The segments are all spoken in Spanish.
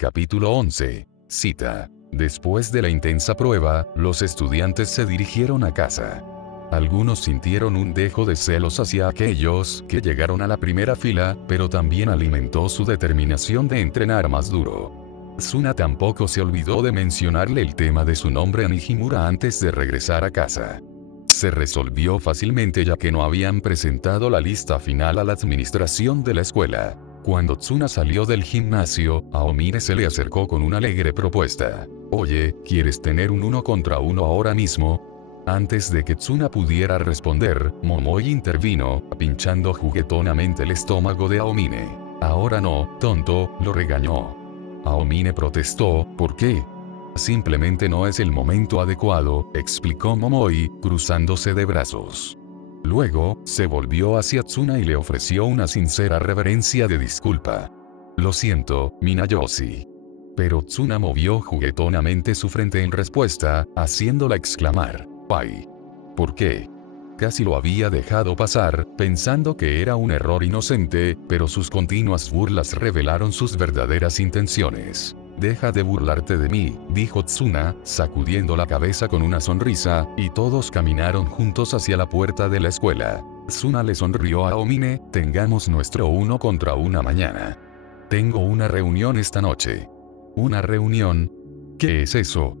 Capítulo 11. Cita. Después de la intensa prueba, los estudiantes se dirigieron a casa. Algunos sintieron un dejo de celos hacia aquellos que llegaron a la primera fila, pero también alimentó su determinación de entrenar más duro. Tsuna tampoco se olvidó de mencionarle el tema de su nombre a Nijimura antes de regresar a casa. Se resolvió fácilmente ya que no habían presentado la lista final a la administración de la escuela. Cuando Tsuna salió del gimnasio, Aomine se le acercó con una alegre propuesta. Oye, ¿quieres tener un 1 contra 1 ahora mismo? Antes de que Tsuna pudiera responder, Momoi intervino, pinchando juguetonamente el estómago de Aomine. Ahora no, tonto, lo regañó. Aomine protestó, ¿por qué? Simplemente no es el momento adecuado, explicó Momoi, cruzándose de brazos. Luego, se volvió hacia Tsuna y le ofreció una sincera reverencia de disculpa. Lo siento, Minayoshi. Pero Tsuna movió juguetonamente su frente en respuesta, haciéndola exclamar, ¡Pai! ¿Por qué? Casi lo había dejado pasar, pensando que era un error inocente, pero sus continuas burlas revelaron sus verdaderas intenciones. Deja de burlarte de mí, dijo Tsuna, sacudiendo la cabeza con una sonrisa, y todos caminaron juntos hacia la puerta de la escuela. Tsuna le sonrió a Aomine, tengamos nuestro 1 contra 1 mañana. Tengo una reunión esta noche. ¿Una reunión? ¿Qué es eso?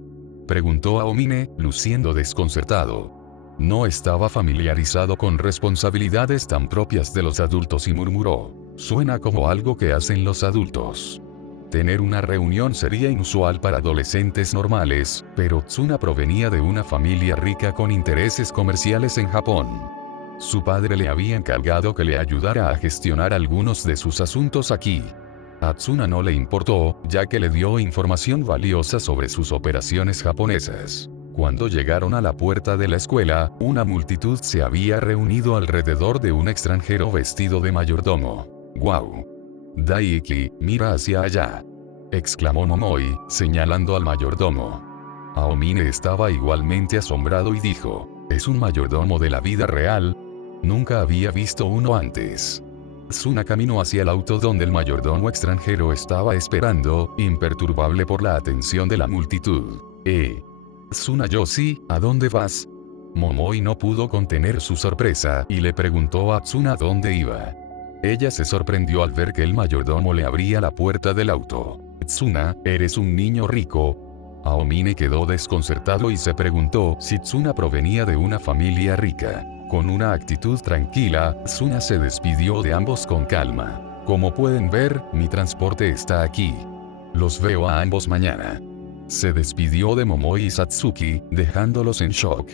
Preguntó Aomine, luciendo desconcertado. No estaba familiarizado con responsabilidades tan propias de los adultos y murmuró. Suena como algo que hacen los adultos. Tener una reunión sería inusual para adolescentes normales, pero Tsuna provenía de una familia rica con intereses comerciales en Japón. Su padre le había encargado que le ayudara a gestionar algunos de sus asuntos aquí. A Tsuna no le importó, ya que le dio información valiosa sobre sus operaciones japonesas. Cuando llegaron a la puerta de la escuela, una multitud se había reunido alrededor de un extranjero vestido de mayordomo. ¡Guau! Daiki, mira hacia allá, exclamó Momoi, señalando al mayordomo. Aomine estaba igualmente asombrado y dijo, ¿es un mayordomo de la vida real? Nunca había visto uno antes. Tsuna caminó hacia el auto donde el mayordomo extranjero estaba esperando, imperturbable por la atención de la multitud. Tsunayoshi, ¿a dónde vas? Momoi no pudo contener su sorpresa y le preguntó a Tsuna dónde iba. Ella se sorprendió al ver que el mayordomo le abría la puerta del auto. Tsuna, ¿eres un niño rico? Aomine quedó desconcertado y se preguntó si Tsuna provenía de una familia rica. Con una actitud tranquila, Tsuna se despidió de ambos con calma. Como pueden ver, mi transporte está aquí. Los veo a ambos mañana. Se despidió de Momoi y Satsuki, dejándolos en shock.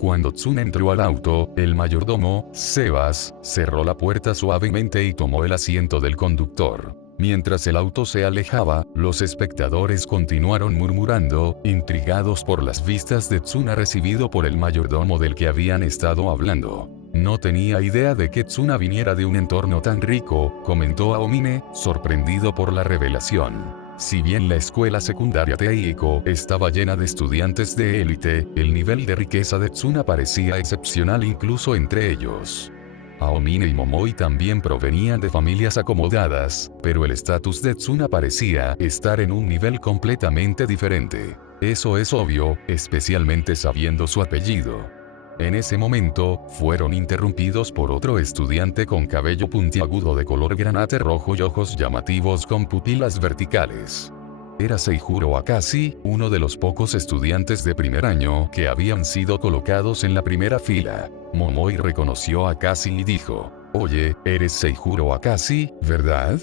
Cuando Tsuna entró al auto, el mayordomo, Sebas, cerró la puerta suavemente y tomó el asiento del conductor. Mientras el auto se alejaba, los espectadores continuaron murmurando, intrigados por las vistas de Tsuna recibido por el mayordomo del que habían estado hablando. No tenía idea de que Tsuna viniera de un entorno tan rico, comentó Aomine, sorprendido por la revelación. Si bien la escuela secundaria Teiko estaba llena de estudiantes de élite, el nivel de riqueza de Tsuna parecía excepcional incluso entre ellos. Aomine y Momoi también provenían de familias acomodadas, pero el estatus de Tsuna parecía estar en un nivel completamente diferente. Eso es obvio, especialmente sabiendo su apellido. En ese momento, fueron interrumpidos por otro estudiante con cabello puntiagudo de color granate rojo y ojos llamativos con pupilas verticales. Era Seijuro Akashi, uno de los pocos estudiantes de primer año que habían sido colocados en la primera fila. Momoi reconoció a Akashi y dijo, «Oye, eres Seijuro Akashi, ¿verdad?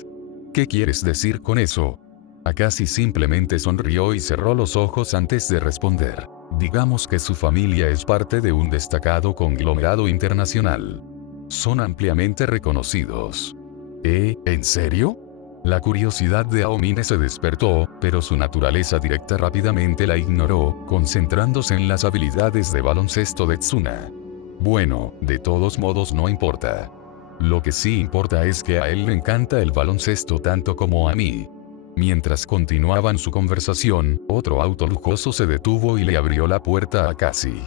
¿Qué quieres decir con eso?» Akashi simplemente sonrió y cerró los ojos antes de responder. Digamos que su familia es parte de un destacado conglomerado internacional. Son ampliamente reconocidos. ¿En serio? La curiosidad de Aomine se despertó, pero su naturaleza directa rápidamente la ignoró, concentrándose en las habilidades de baloncesto de Tsuna. Bueno, de todos modos no importa. Lo que sí importa es que a él le encanta el baloncesto tanto como a mí. Mientras continuaban su conversación, otro auto lujoso se detuvo y le abrió la puerta a Akashi.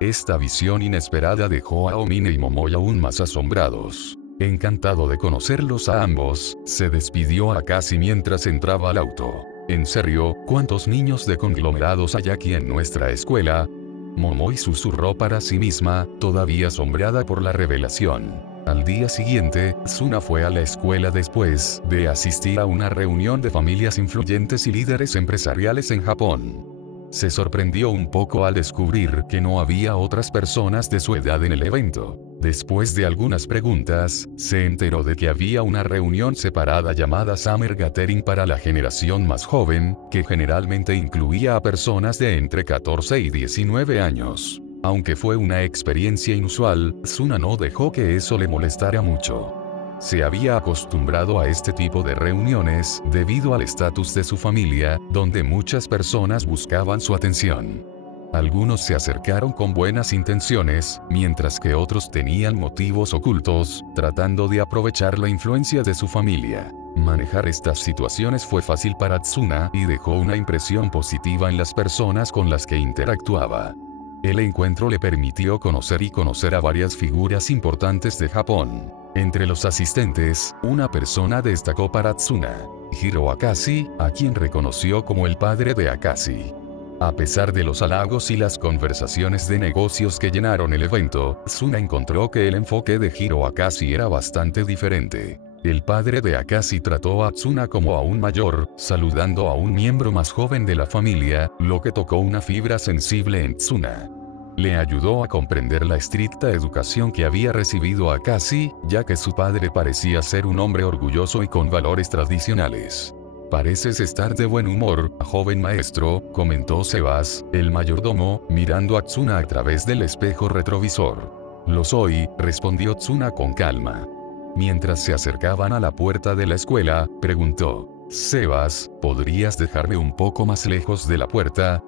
Esta visión inesperada dejó a Omine y Momoe aún más asombrados. Encantado de conocerlos a ambos, se despidió a Akashi mientras entraba al auto. ¿En serio, cuántos niños de conglomerados hay aquí en nuestra escuela? Momoe susurró para sí misma, todavía asombrada por la revelación. Al día siguiente, Tsuna fue a la escuela después de asistir a una reunión de familias influyentes y líderes empresariales en Japón. Se sorprendió un poco al descubrir que no había otras personas de su edad en el evento. Después de algunas preguntas, se enteró de que había una reunión separada llamada Summer Gathering para la generación más joven, que generalmente incluía a personas de entre 14 y 19 años. Aunque fue una experiencia inusual, Tsuna no dejó que eso le molestara mucho. Se había acostumbrado a este tipo de reuniones debido al estatus de su familia, donde muchas personas buscaban su atención. Algunos se acercaron con buenas intenciones, mientras que otros tenían motivos ocultos, tratando de aprovechar la influencia de su familia. Manejar estas situaciones fue fácil para Tsuna y dejó una impresión positiva en las personas con las que interactuaba. El encuentro le permitió conocer a varias figuras importantes de Japón. Entre los asistentes, una persona destacó para Tsuna: Hiro Akashi, a quien reconoció como el padre de Akashi. A pesar de los halagos y las conversaciones de negocios que llenaron el evento, Tsuna encontró que el enfoque de Hiro Akashi era bastante diferente. El padre de Akashi trató a Tsuna como a un mayor, saludando a un miembro más joven de la familia, lo que tocó una fibra sensible en Tsuna. Le ayudó a comprender la estricta educación que había recibido Akashi, ya que su padre parecía ser un hombre orgulloso y con valores tradicionales. «Pareces estar de buen humor, joven maestro», comentó Sebas, el mayordomo, mirando a Tsuna a través del espejo retrovisor. «Lo soy», respondió Tsuna con calma. Mientras se acercaban a la puerta de la escuela, preguntó: «Sebas, ¿podrías dejarme un poco más lejos de la puerta?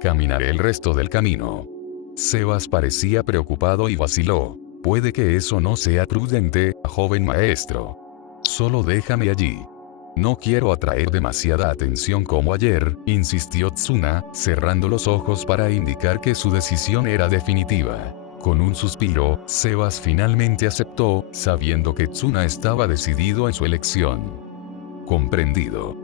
Caminaré el resto del camino». Sebas parecía preocupado y vaciló. «Puede que eso no sea prudente, joven maestro. Solo déjame allí». «No quiero atraer demasiada atención como ayer», insistió Tsuna, cerrando los ojos para indicar que su decisión era definitiva. Con un suspiro, Sebas finalmente aceptó, sabiendo que Tsuna estaba decidido en su elección. «Comprendido».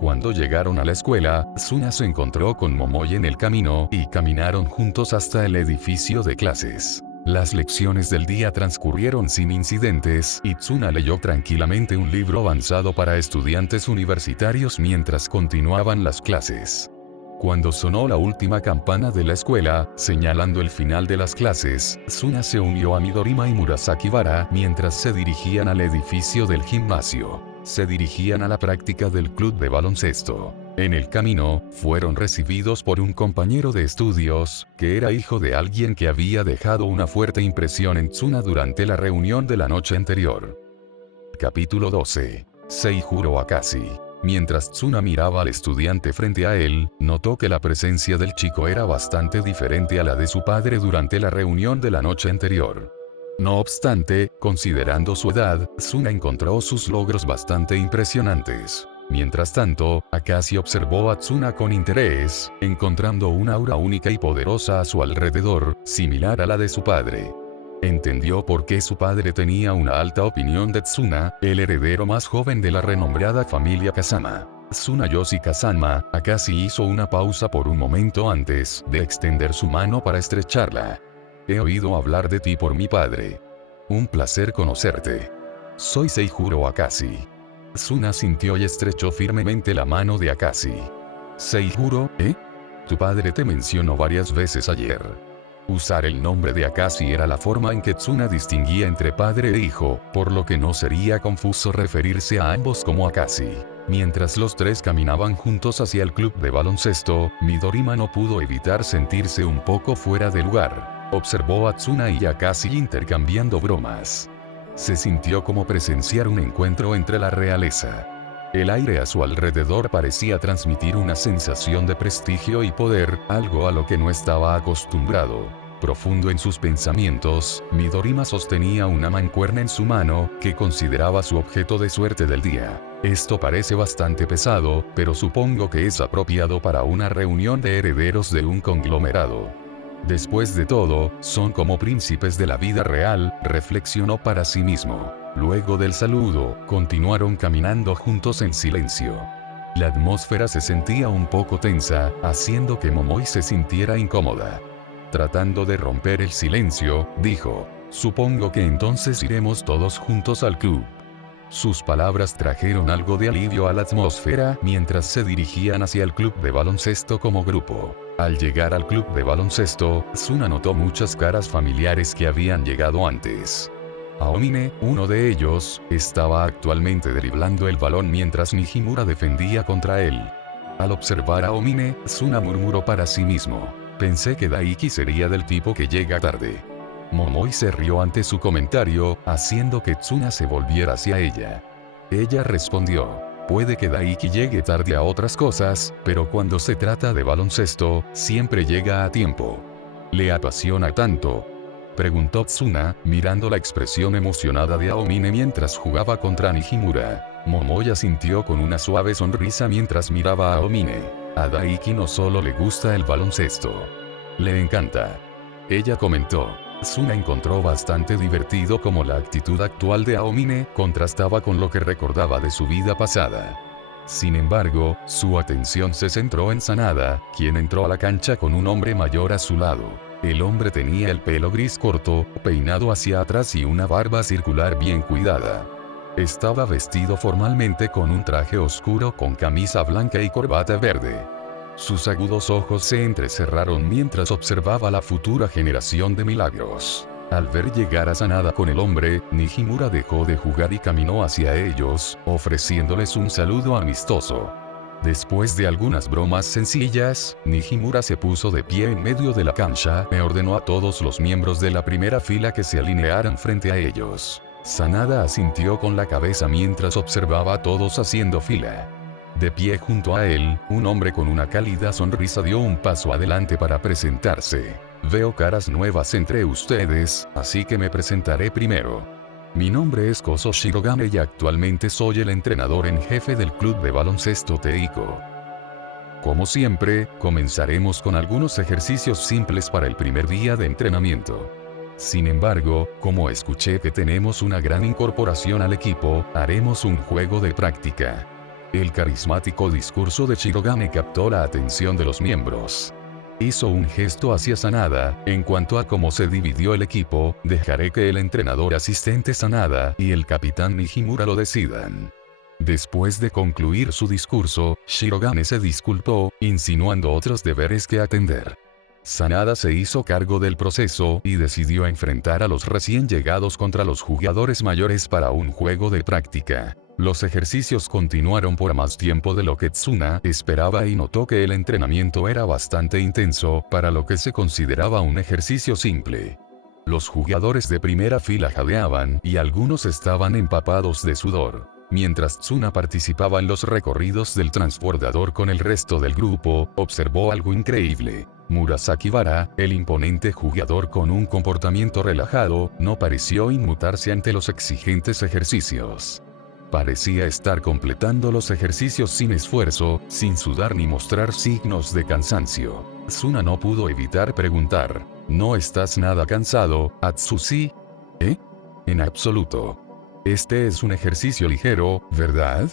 Cuando llegaron a la escuela, Tsuna se encontró con Momoe en el camino y caminaron juntos hasta el edificio de clases. Las lecciones del día transcurrieron sin incidentes y Tsuna leyó tranquilamente un libro avanzado para estudiantes universitarios mientras continuaban las clases. Cuando sonó la última campana de la escuela, señalando el final de las clases, Tsuna se unió a Midorima y Murasaki Bara mientras se dirigían al edificio del gimnasio. Se dirigían a la práctica del club de baloncesto. En el camino, fueron recibidos por un compañero de estudios, que era hijo de alguien que había dejado una fuerte impresión en Tsuna durante la reunión de la noche anterior. Capítulo 12. Seijuro Akashi. Mientras Tsuna miraba al estudiante frente a él, notó que la presencia del chico era bastante diferente a la de su padre durante la reunión de la noche anterior. No obstante, considerando su edad, Tsuna encontró sus logros bastante impresionantes. Mientras tanto, Akashi observó a Tsuna con interés, encontrando una aura única y poderosa a su alrededor, similar a la de su padre. Entendió por qué su padre tenía una alta opinión de Tsuna, el heredero más joven de la renombrada familia Kazama. Tsunayoshi Kazama. Akashi hizo una pausa por un momento antes de extender su mano para estrecharla. «He oído hablar de ti por mi padre. Un placer conocerte. Soy Seijuro Akashi». Tsuna sintió y estrechó firmemente la mano de Akashi. «Seijuro, ¿eh? Tu padre te mencionó varias veces ayer». Usar el nombre de Akashi era la forma en que Tsuna distinguía entre padre e hijo, por lo que no sería confuso referirse a ambos como Akashi. Mientras los tres caminaban juntos hacia el club de baloncesto, Midorima no pudo evitar sentirse un poco fuera de lugar. Observó a Tsuna y a Akashi intercambiando bromas. Se sintió como presenciar un encuentro entre la realeza. El aire a su alrededor parecía transmitir una sensación de prestigio y poder, algo a lo que no estaba acostumbrado. Profundo en sus pensamientos, Midorima sostenía una mancuerna en su mano, que consideraba su objeto de suerte del día. Esto parece bastante pesado, pero supongo que es apropiado para una reunión de herederos de un conglomerado. Después de todo, son como príncipes de la vida real, reflexionó para sí mismo. Luego del saludo, continuaron caminando juntos en silencio. La atmósfera se sentía un poco tensa, haciendo que Momoi se sintiera incómoda. Tratando de romper el silencio, dijo: «Supongo que entonces iremos todos juntos al club». Sus palabras trajeron algo de alivio a la atmósfera mientras se dirigían hacia el club de baloncesto como grupo. Al llegar al club de baloncesto, Tsuna notó muchas caras familiares que habían llegado antes. Aomine, uno de ellos, estaba actualmente driblando el balón mientras Nijimura defendía contra él. Al observar a Aomine, Tsuna murmuró para sí mismo: «Pensé que Daiki sería del tipo que llega tarde». Momoi se rió ante su comentario, haciendo que Tsuna se volviera hacia ella. Ella respondió: «Puede que Daiki llegue tarde a otras cosas, pero cuando se trata de baloncesto, siempre llega a tiempo». «¿Le apasiona tanto?», preguntó Tsuna, mirando la expresión emocionada de Aomine mientras jugaba contra Nijimura. Momoi asintió con una suave sonrisa mientras miraba a Aomine. A Daiki no solo le gusta el baloncesto. Le encanta. Ella comentó. Tsuna encontró bastante divertido cómo la actitud actual de Aomine contrastaba con lo que recordaba de su vida pasada. Sin embargo, su atención se centró en Sanada, quien entró a la cancha con un hombre mayor a su lado. El hombre tenía el pelo gris corto, peinado hacia atrás y una barba circular bien cuidada. Estaba vestido formalmente con un traje oscuro con camisa blanca y corbata verde. Sus agudos ojos se entrecerraron mientras observaba la futura generación de milagros. Al ver llegar a Sanada con el hombre, Nijimura dejó de jugar y caminó hacia ellos, ofreciéndoles un saludo amistoso. Después de algunas bromas sencillas, Nijimura se puso de pie en medio de la cancha e ordenó a todos los miembros de la primera fila que se alinearan frente a ellos. Sanada asintió con la cabeza mientras observaba a todos haciendo fila. De pie junto a él, un hombre con una cálida sonrisa dio un paso adelante para presentarse. «Veo caras nuevas entre ustedes, así que me presentaré primero. Mi nombre es Koso Shirogane y actualmente soy el entrenador en jefe del club de baloncesto Teiko. Como siempre, comenzaremos con algunos ejercicios simples para el primer día de entrenamiento. Sin embargo, como escuché que tenemos una gran incorporación al equipo, haremos un juego de práctica». El carismático discurso de Shirogane captó la atención de los miembros. Hizo un gesto hacia Sanada. «En cuanto a cómo se dividió el equipo, dejaré que el entrenador asistente Sanada y el capitán Nijimura lo decidan». Después de concluir su discurso, Shirogane se disculpó, insinuando otros deberes que atender. Sanada se hizo cargo del proceso y decidió enfrentar a los recién llegados contra los jugadores mayores para un juego de práctica. Los ejercicios continuaron por más tiempo de lo que Tsuna esperaba y notó que el entrenamiento era bastante intenso para lo que se consideraba un ejercicio simple. Los jugadores de primera fila jadeaban y algunos estaban empapados de sudor. Mientras Tsuna participaba en los recorridos del transbordador con el resto del grupo, observó algo increíble. Murasaki Vara, el imponente jugador con un comportamiento relajado, no pareció inmutarse ante los exigentes ejercicios. Parecía estar completando los ejercicios sin esfuerzo, sin sudar ni mostrar signos de cansancio. Tsuna no pudo evitar preguntar: «¿No estás nada cansado, Atsushi?» «¿Eh? En absoluto. Este es un ejercicio ligero, ¿verdad?».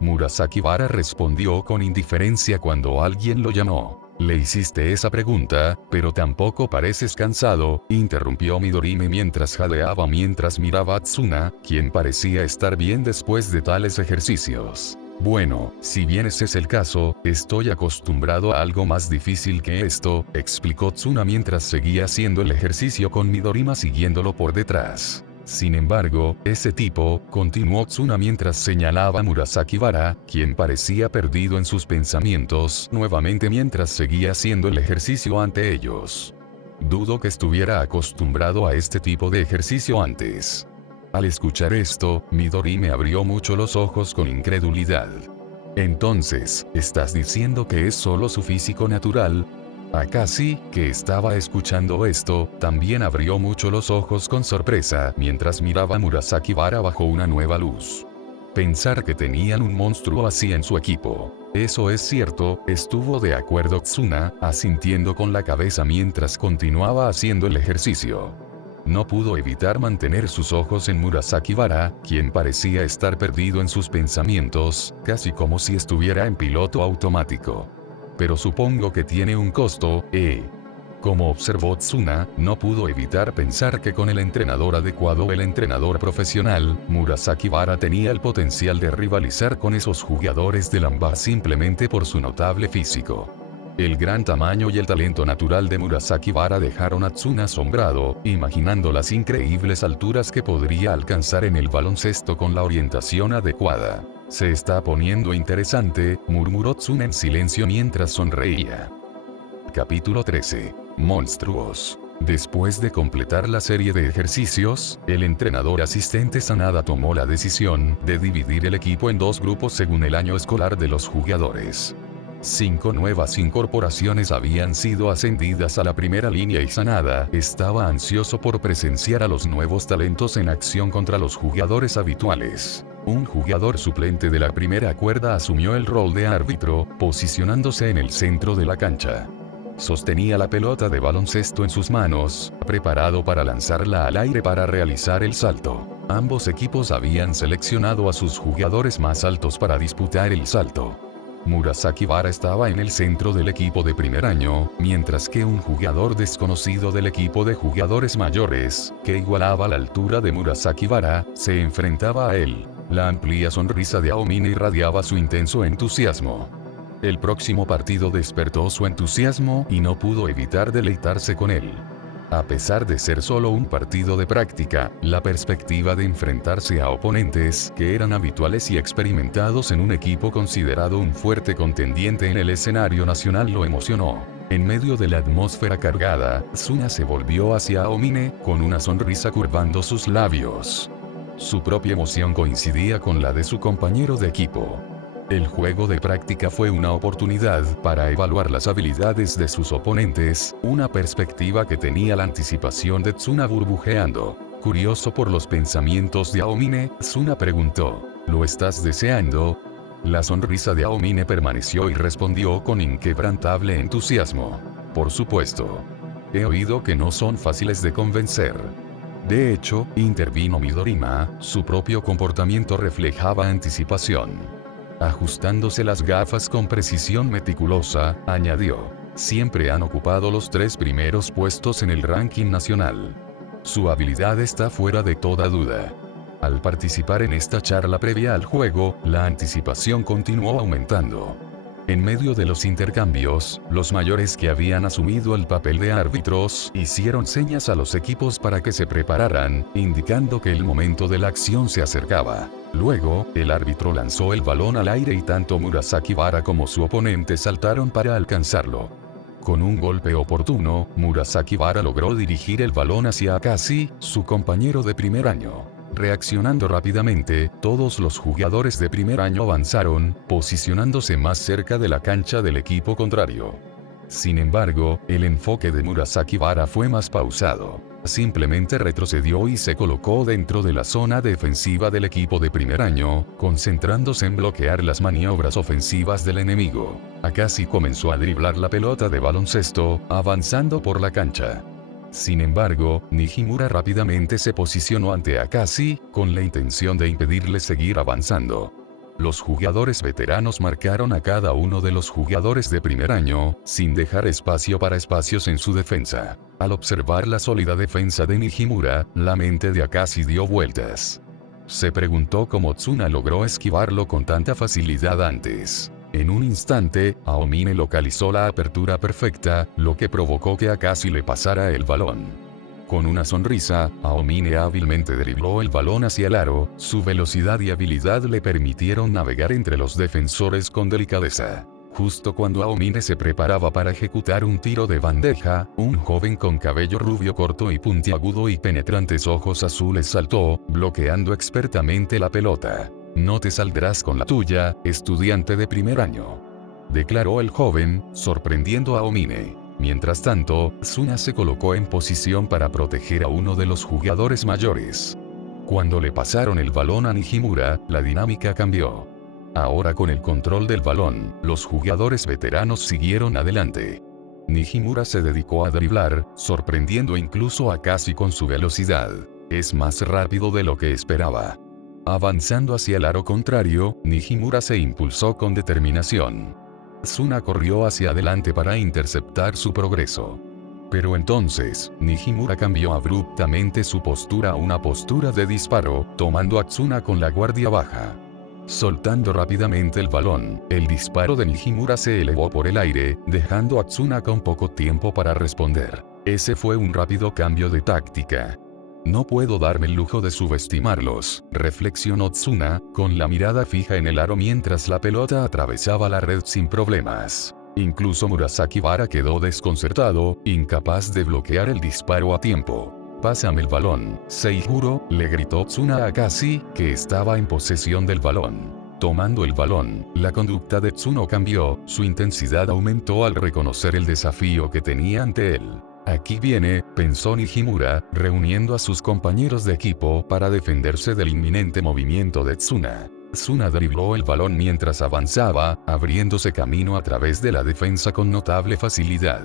Murasaki Vara respondió con indiferencia cuando alguien lo llamó. «Le hiciste esa pregunta, pero tampoco pareces cansado», interrumpió Midorime mientras jadeaba mientras miraba a Tsuna, quien parecía estar bien después de tales ejercicios. «Bueno, si bien ese es el caso, estoy acostumbrado a algo más difícil que esto», explicó Tsuna mientras seguía haciendo el ejercicio con Midorima siguiéndolo por detrás. «Sin embargo, ese tipo», continuó Tsuna mientras señalaba a Murasaki Vara, quien parecía perdido en sus pensamientos nuevamente mientras seguía haciendo el ejercicio ante ellos. «Dudo que estuviera acostumbrado a este tipo de ejercicio antes». Al escuchar esto, Midorime abrió mucho los ojos con incredulidad. «Entonces, ¿estás diciendo que es solo su físico natural?». Akashi, que estaba escuchando esto, también abrió mucho los ojos con sorpresa mientras miraba a Murasakibara bajo una nueva luz. Pensar que tenían un monstruo así en su equipo. Eso es cierto, estuvo de acuerdo Tsuna, asintiendo con la cabeza mientras continuaba haciendo el ejercicio. No pudo evitar mantener sus ojos en Murasakibara, quien parecía estar perdido en sus pensamientos, casi como si estuviera en piloto automático. Pero supongo que tiene un costo, Como observó Tsuna, no pudo evitar pensar que con el entrenador adecuado, el entrenador profesional, Murasakibara tenía el potencial de rivalizar con esos jugadores del ANBA simplemente por su notable físico. El gran tamaño y el talento natural de Murasakibara dejaron a Tsuna asombrado, imaginando las increíbles alturas que podría alcanzar en el baloncesto con la orientación adecuada. Se está poniendo interesante, murmuró Tsuna en silencio mientras sonreía. Capítulo 13. Monstruos. Después de completar la serie de ejercicios, el entrenador asistente Sanada tomó la decisión de dividir el equipo en dos grupos según el año escolar de los jugadores. 5 nuevas incorporaciones habían sido ascendidas a la primera línea y Sanada estaba ansioso por presenciar a los nuevos talentos en acción contra los jugadores habituales. Un jugador suplente de la primera cuerda asumió el rol de árbitro, posicionándose en el centro de la cancha. Sostenía la pelota de baloncesto en sus manos, preparado para lanzarla al aire para realizar el salto. Ambos equipos habían seleccionado a sus jugadores más altos para disputar el salto. Murasakibara estaba en el centro del equipo de primer año, mientras que un jugador desconocido del equipo de jugadores mayores, que igualaba la altura de Murasakibara, se enfrentaba a él. La amplia sonrisa de Aomine irradiaba su intenso entusiasmo. El próximo partido despertó su entusiasmo y no pudo evitar deleitarse con él. A pesar de ser solo un partido de práctica, la perspectiva de enfrentarse a oponentes que eran habituales y experimentados en un equipo considerado un fuerte contendiente en el escenario nacional lo emocionó. En medio de la atmósfera cargada, Tsuna se volvió hacia Aomine, con una sonrisa curvando sus labios. Su propia emoción coincidía con la de su compañero de equipo. El juego de práctica fue una oportunidad para evaluar las habilidades de sus oponentes, una perspectiva que tenía la anticipación de Tsuna burbujeando. Curioso por los pensamientos de Aomine, Tsuna preguntó, ¿lo estás deseando? La sonrisa de Aomine permaneció y respondió con inquebrantable entusiasmo. Por supuesto. He oído que no son fáciles de convencer. De hecho, intervino Midorima, su propio comportamiento reflejaba anticipación. Ajustándose las gafas con precisión meticulosa, añadió, siempre han ocupado los 3 primeros puestos en el ranking nacional. Su habilidad está fuera de toda duda. Al participar en esta charla previa al juego, la anticipación continuó aumentando. En medio de los intercambios, los mayores que habían asumido el papel de árbitros hicieron señas a los equipos para que se prepararan, indicando que el momento de la acción se acercaba. Luego, el árbitro lanzó el balón al aire y tanto Murasakibara como su oponente saltaron para alcanzarlo. Con un golpe oportuno, Murasakibara logró dirigir el balón hacia Akashi, su compañero de primer año. Reaccionando rápidamente, todos los jugadores de primer año avanzaron, posicionándose más cerca de la cancha del equipo contrario. Sin embargo, el enfoque de Murasakibara fue más pausado. Simplemente retrocedió y se colocó dentro de la zona defensiva del equipo de primer año, concentrándose en bloquear las maniobras ofensivas del enemigo. Akashi comenzó a driblar la pelota de baloncesto, avanzando por la cancha. Sin embargo, Nijimura rápidamente se posicionó ante Akashi, con la intención de impedirle seguir avanzando. Los jugadores veteranos marcaron a cada uno de los jugadores de primer año, sin dejar espacio para espacios en su defensa. Al observar la sólida defensa de Nijimura, la mente de Akashi dio vueltas. Se preguntó cómo Tsuna logró esquivarlo con tanta facilidad antes. En un instante, Aomine localizó la apertura perfecta, lo que provocó que Akashi le pasara el balón. Con una sonrisa, Aomine hábilmente dribló el balón hacia el aro, su velocidad y habilidad le permitieron navegar entre los defensores con delicadeza. Justo cuando Aomine se preparaba para ejecutar un tiro de bandeja, un joven con cabello rubio corto y puntiagudo y penetrantes ojos azules saltó, bloqueando expertamente la pelota. No te saldrás con la tuya, estudiante de primer año, declaró el joven, sorprendiendo a Aomine. Mientras tanto, Tsuna se colocó en posición para proteger a uno de los jugadores mayores. Cuando le pasaron el balón a Nijimura, la dinámica cambió. Ahora con el control del balón, los jugadores veteranos siguieron adelante. Nijimura se dedicó a driblar, sorprendiendo incluso a Akashi con su velocidad. Es más rápido de lo que esperaba. Avanzando hacia el aro contrario, Nijimura se impulsó con determinación. Tsuna corrió hacia adelante para interceptar su progreso. Pero entonces, Nijimura cambió abruptamente su postura a una postura de disparo, tomando a Tsuna con la guardia baja. Soltando rápidamente el balón, el disparo de Nijimura se elevó por el aire, dejando a Tsuna con poco tiempo para responder. Ese fue un rápido cambio de táctica. No puedo darme el lujo de subestimarlos, reflexionó Tsuna, con la mirada fija en el aro mientras la pelota atravesaba la red sin problemas. Incluso Murasaki Bara quedó desconcertado, incapaz de bloquear el disparo a tiempo. «Pásame el balón, Seijuro», le gritó Tsuna a Akashi, que estaba en posesión del balón. Tomando el balón, la conducta de Tsuno cambió, su intensidad aumentó al reconocer el desafío que tenía ante él. Aquí viene, pensó Nijimura, reuniendo a sus compañeros de equipo para defenderse del inminente movimiento de Tsuna. Tsuna dribló el balón mientras avanzaba, abriéndose camino a través de la defensa con notable facilidad.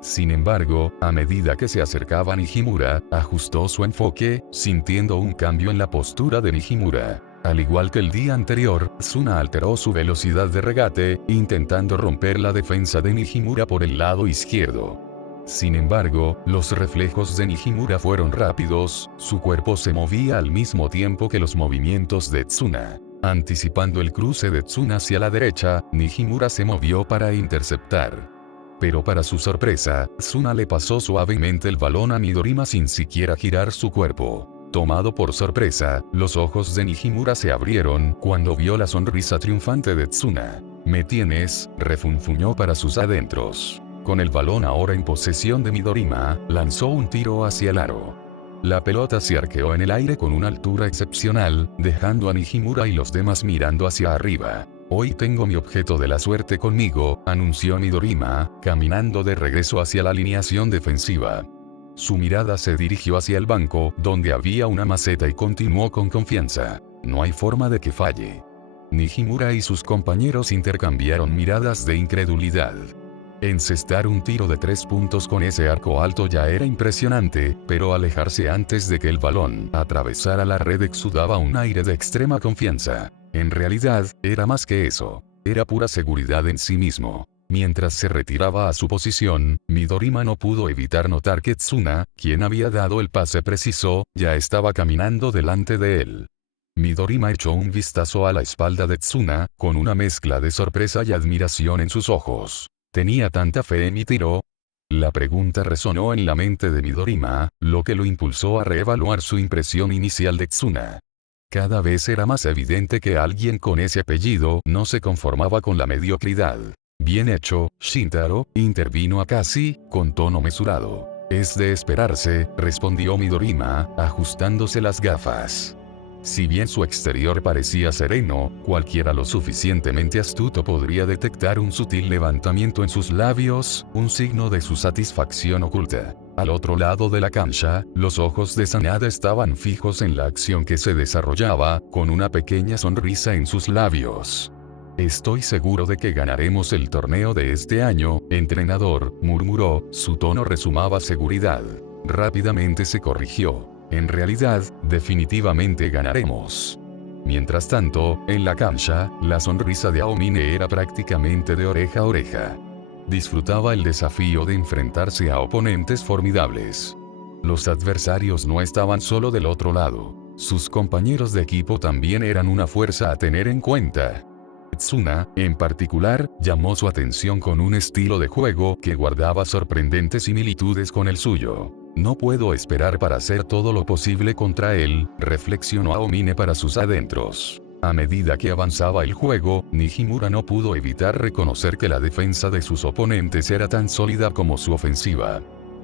Sin embargo, a medida que se acercaba a Nijimura, ajustó su enfoque, sintiendo un cambio en la postura de Nijimura. Al igual que el día anterior, Tsuna alteró su velocidad de regate, intentando romper la defensa de Nijimura por el lado izquierdo. Sin embargo, los reflejos de Nijimura fueron rápidos, su cuerpo se movía al mismo tiempo que los movimientos de Tsuna. Anticipando el cruce de Tsuna hacia la derecha, Nijimura se movió para interceptar. Pero para su sorpresa, Tsuna le pasó suavemente el balón a Midorima sin siquiera girar su cuerpo. Tomado por sorpresa, los ojos de Nijimura se abrieron cuando vio la sonrisa triunfante de Tsuna. «¿Me tienes?», refunfuñó para sus adentros. Con el balón ahora en posesión de Midorima, lanzó un tiro hacia el aro. La pelota se arqueó en el aire con una altura excepcional, dejando a Nijimura y los demás mirando hacia arriba. «Hoy tengo mi objeto de la suerte conmigo», anunció Midorima, caminando de regreso hacia la alineación defensiva. Su mirada se dirigió hacia el banco, donde había una maceta y continuó con confianza. «No hay forma de que falle». Nijimura y sus compañeros intercambiaron miradas de incredulidad. Encestar un tiro de 3 puntos con ese arco alto ya era impresionante, pero alejarse antes de que el balón atravesara la red exudaba un aire de extrema confianza. En realidad, era más que eso. Era pura seguridad en sí mismo. Mientras se retiraba a su posición, Midorima no pudo evitar notar que Tsuna, quien había dado el pase preciso, ya estaba caminando delante de él. Midorima echó un vistazo a la espalda de Tsuna, con una mezcla de sorpresa y admiración en sus ojos. ¿Tenía tanta fe en mi tiro? La pregunta resonó en la mente de Midorima, lo que lo impulsó a reevaluar su impresión inicial de Tsuna. Cada vez era más evidente que alguien con ese apellido no se conformaba con la mediocridad. «Bien hecho, Shintaro», intervino Akashi, con tono mesurado. «Es de esperarse», respondió Midorima, ajustándose las gafas. Si bien su exterior parecía sereno, cualquiera lo suficientemente astuto podría detectar un sutil levantamiento en sus labios, un signo de su satisfacción oculta. Al otro lado de la cancha, los ojos de Sanada estaban fijos en la acción que se desarrollaba, con una pequeña sonrisa en sus labios. «Estoy seguro de que ganaremos el torneo de este año, entrenador», murmuró, su tono resumaba seguridad. Rápidamente se corrigió. «En realidad, definitivamente ganaremos». Mientras tanto, en la cancha, la sonrisa de Aomine era prácticamente de oreja a oreja. Disfrutaba el desafío de enfrentarse a oponentes formidables. Los adversarios no estaban solo del otro lado. Sus compañeros de equipo también eran una fuerza a tener en cuenta. Tsuna, en particular, llamó su atención con un estilo de juego que guardaba sorprendentes similitudes con el suyo. «No puedo esperar para hacer todo lo posible contra él», reflexionó Aomine para sus adentros. A medida que avanzaba el juego, Nijimura no pudo evitar reconocer que la defensa de sus oponentes era tan sólida como su ofensiva.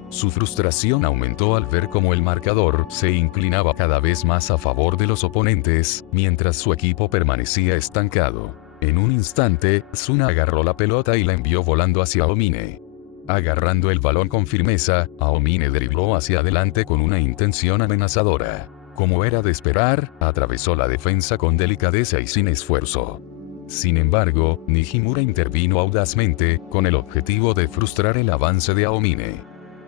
Su frustración aumentó al ver cómo el marcador se inclinaba cada vez más a favor de los oponentes, mientras su equipo permanecía estancado. En un instante, Tsuna agarró la pelota y la envió volando hacia Aomine. Agarrando el balón con firmeza, Aomine dribló hacia adelante con una intención amenazadora. Como era de esperar, atravesó la defensa con delicadeza y sin esfuerzo. Sin embargo, Nijimura intervino audazmente, con el objetivo de frustrar el avance de Aomine.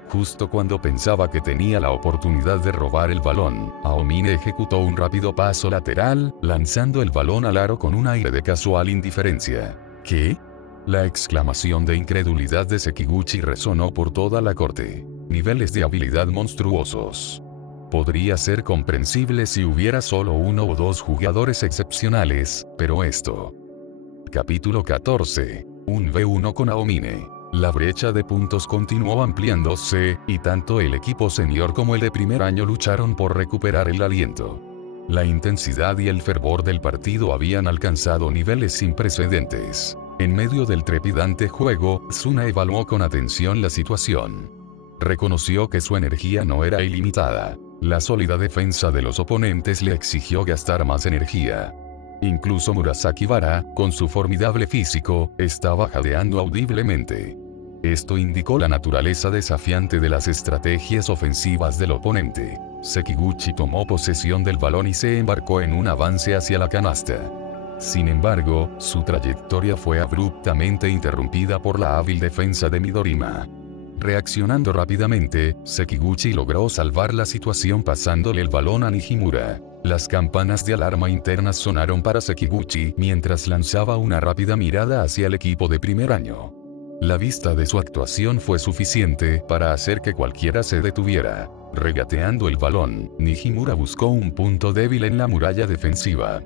Justo cuando pensaba que tenía la oportunidad de robar el balón, Aomine ejecutó un rápido paso lateral, lanzando el balón al aro con un aire de casual indiferencia. ¿Qué? La exclamación de incredulidad de Sekiguchi resonó por toda la corte. Niveles de habilidad monstruosos. Podría ser comprensible si hubiera solo uno o dos jugadores excepcionales, pero esto. Capítulo 14. Un V1 con Aomine. La brecha de puntos continuó ampliándose, y tanto el equipo senior como el de primer año lucharon por recuperar el aliento. La intensidad y el fervor del partido habían alcanzado niveles sin precedentes. En medio del trepidante juego, Tsuna evaluó con atención la situación. Reconoció que su energía no era ilimitada. La sólida defensa de los oponentes le exigió gastar más energía. Incluso Murasaki Vara, con su formidable físico, estaba jadeando audiblemente. Esto indicó la naturaleza desafiante de las estrategias ofensivas del oponente. Sekiguchi tomó posesión del balón y se embarcó en un avance hacia la canasta. Sin embargo, su trayectoria fue abruptamente interrumpida por la hábil defensa de Midorima. Reaccionando rápidamente, Sekiguchi logró salvar la situación pasándole el balón a Nijimura. Las campanas de alarma internas sonaron para Sekiguchi mientras lanzaba una rápida mirada hacia el equipo de primer año. La vista de su actuación fue suficiente para hacer que cualquiera se detuviera. Regateando el balón, Nijimura buscó un punto débil en la muralla defensiva.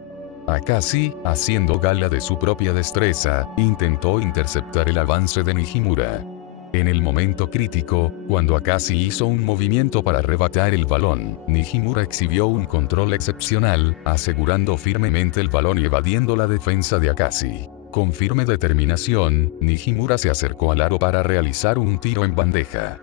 Akashi, haciendo gala de su propia destreza, intentó interceptar el avance de Nijimura. En el momento crítico, cuando Akashi hizo un movimiento para arrebatar el balón, Nijimura exhibió un control excepcional, asegurando firmemente el balón y evadiendo la defensa de Akashi. Con firme determinación, Nijimura se acercó al aro para realizar un tiro en bandeja.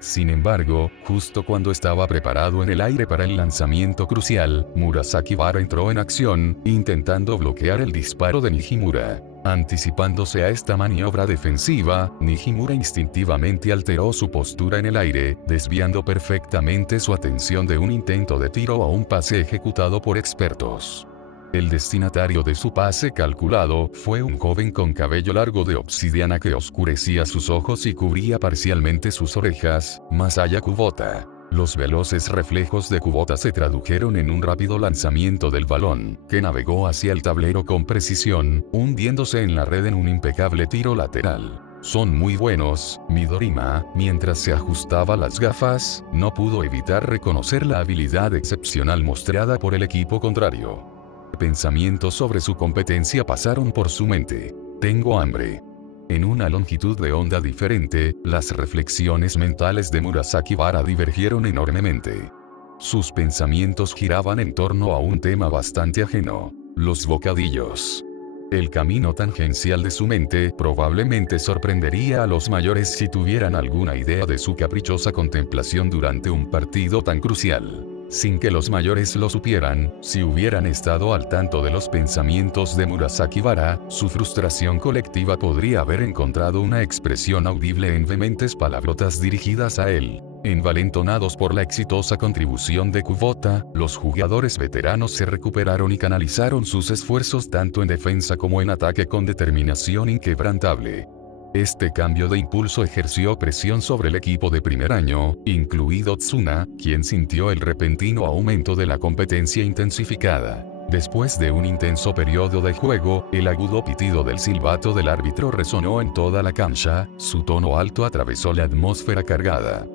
Sin embargo, justo cuando estaba preparado en el aire para el lanzamiento crucial, Murasaki Vara entró en acción, intentando bloquear el disparo de Nijimura. Anticipándose a esta maniobra defensiva, Nijimura instintivamente alteró su postura en el aire, desviando perfectamente su atención de un intento de tiro a un pase ejecutado por expertos. El destinatario de su pase calculado fue un joven con cabello largo de obsidiana que oscurecía sus ojos y cubría parcialmente sus orejas, Masaya Kubota. Los veloces reflejos de Kubota se tradujeron en un rápido lanzamiento del balón, que navegó hacia el tablero con precisión, hundiéndose en la red en un impecable tiro lateral. Son muy buenos, Midorima, mientras se ajustaba las gafas, no pudo evitar reconocer la habilidad excepcional mostrada por el equipo contrario. Pensamientos sobre su competencia pasaron por su mente. Tengo hambre. En una longitud de onda diferente, las reflexiones mentales de Murasaki Vara divergieron enormemente. Sus pensamientos giraban en torno a un tema bastante ajeno: los bocadillos. El camino tangencial de su mente probablemente sorprendería a los mayores si tuvieran alguna idea de su caprichosa contemplación durante un partido tan crucial. Sin que los mayores lo supieran, si hubieran estado al tanto de los pensamientos de Murasaki Vara, su frustración colectiva podría haber encontrado una expresión audible en vehementes palabrotas dirigidas a él. Envalentonados por la exitosa contribución de Kubota, los jugadores veteranos se recuperaron y canalizaron sus esfuerzos tanto en defensa como en ataque con determinación inquebrantable. Este cambio de impulso ejerció presión sobre el equipo de primer año, incluido Tsuna, quien sintió el repentino aumento de la competencia intensificada. Después de un intenso periodo de juego, el agudo pitido del silbato del árbitro resonó en toda la cancha, su tono alto atravesó la atmósfera cargada.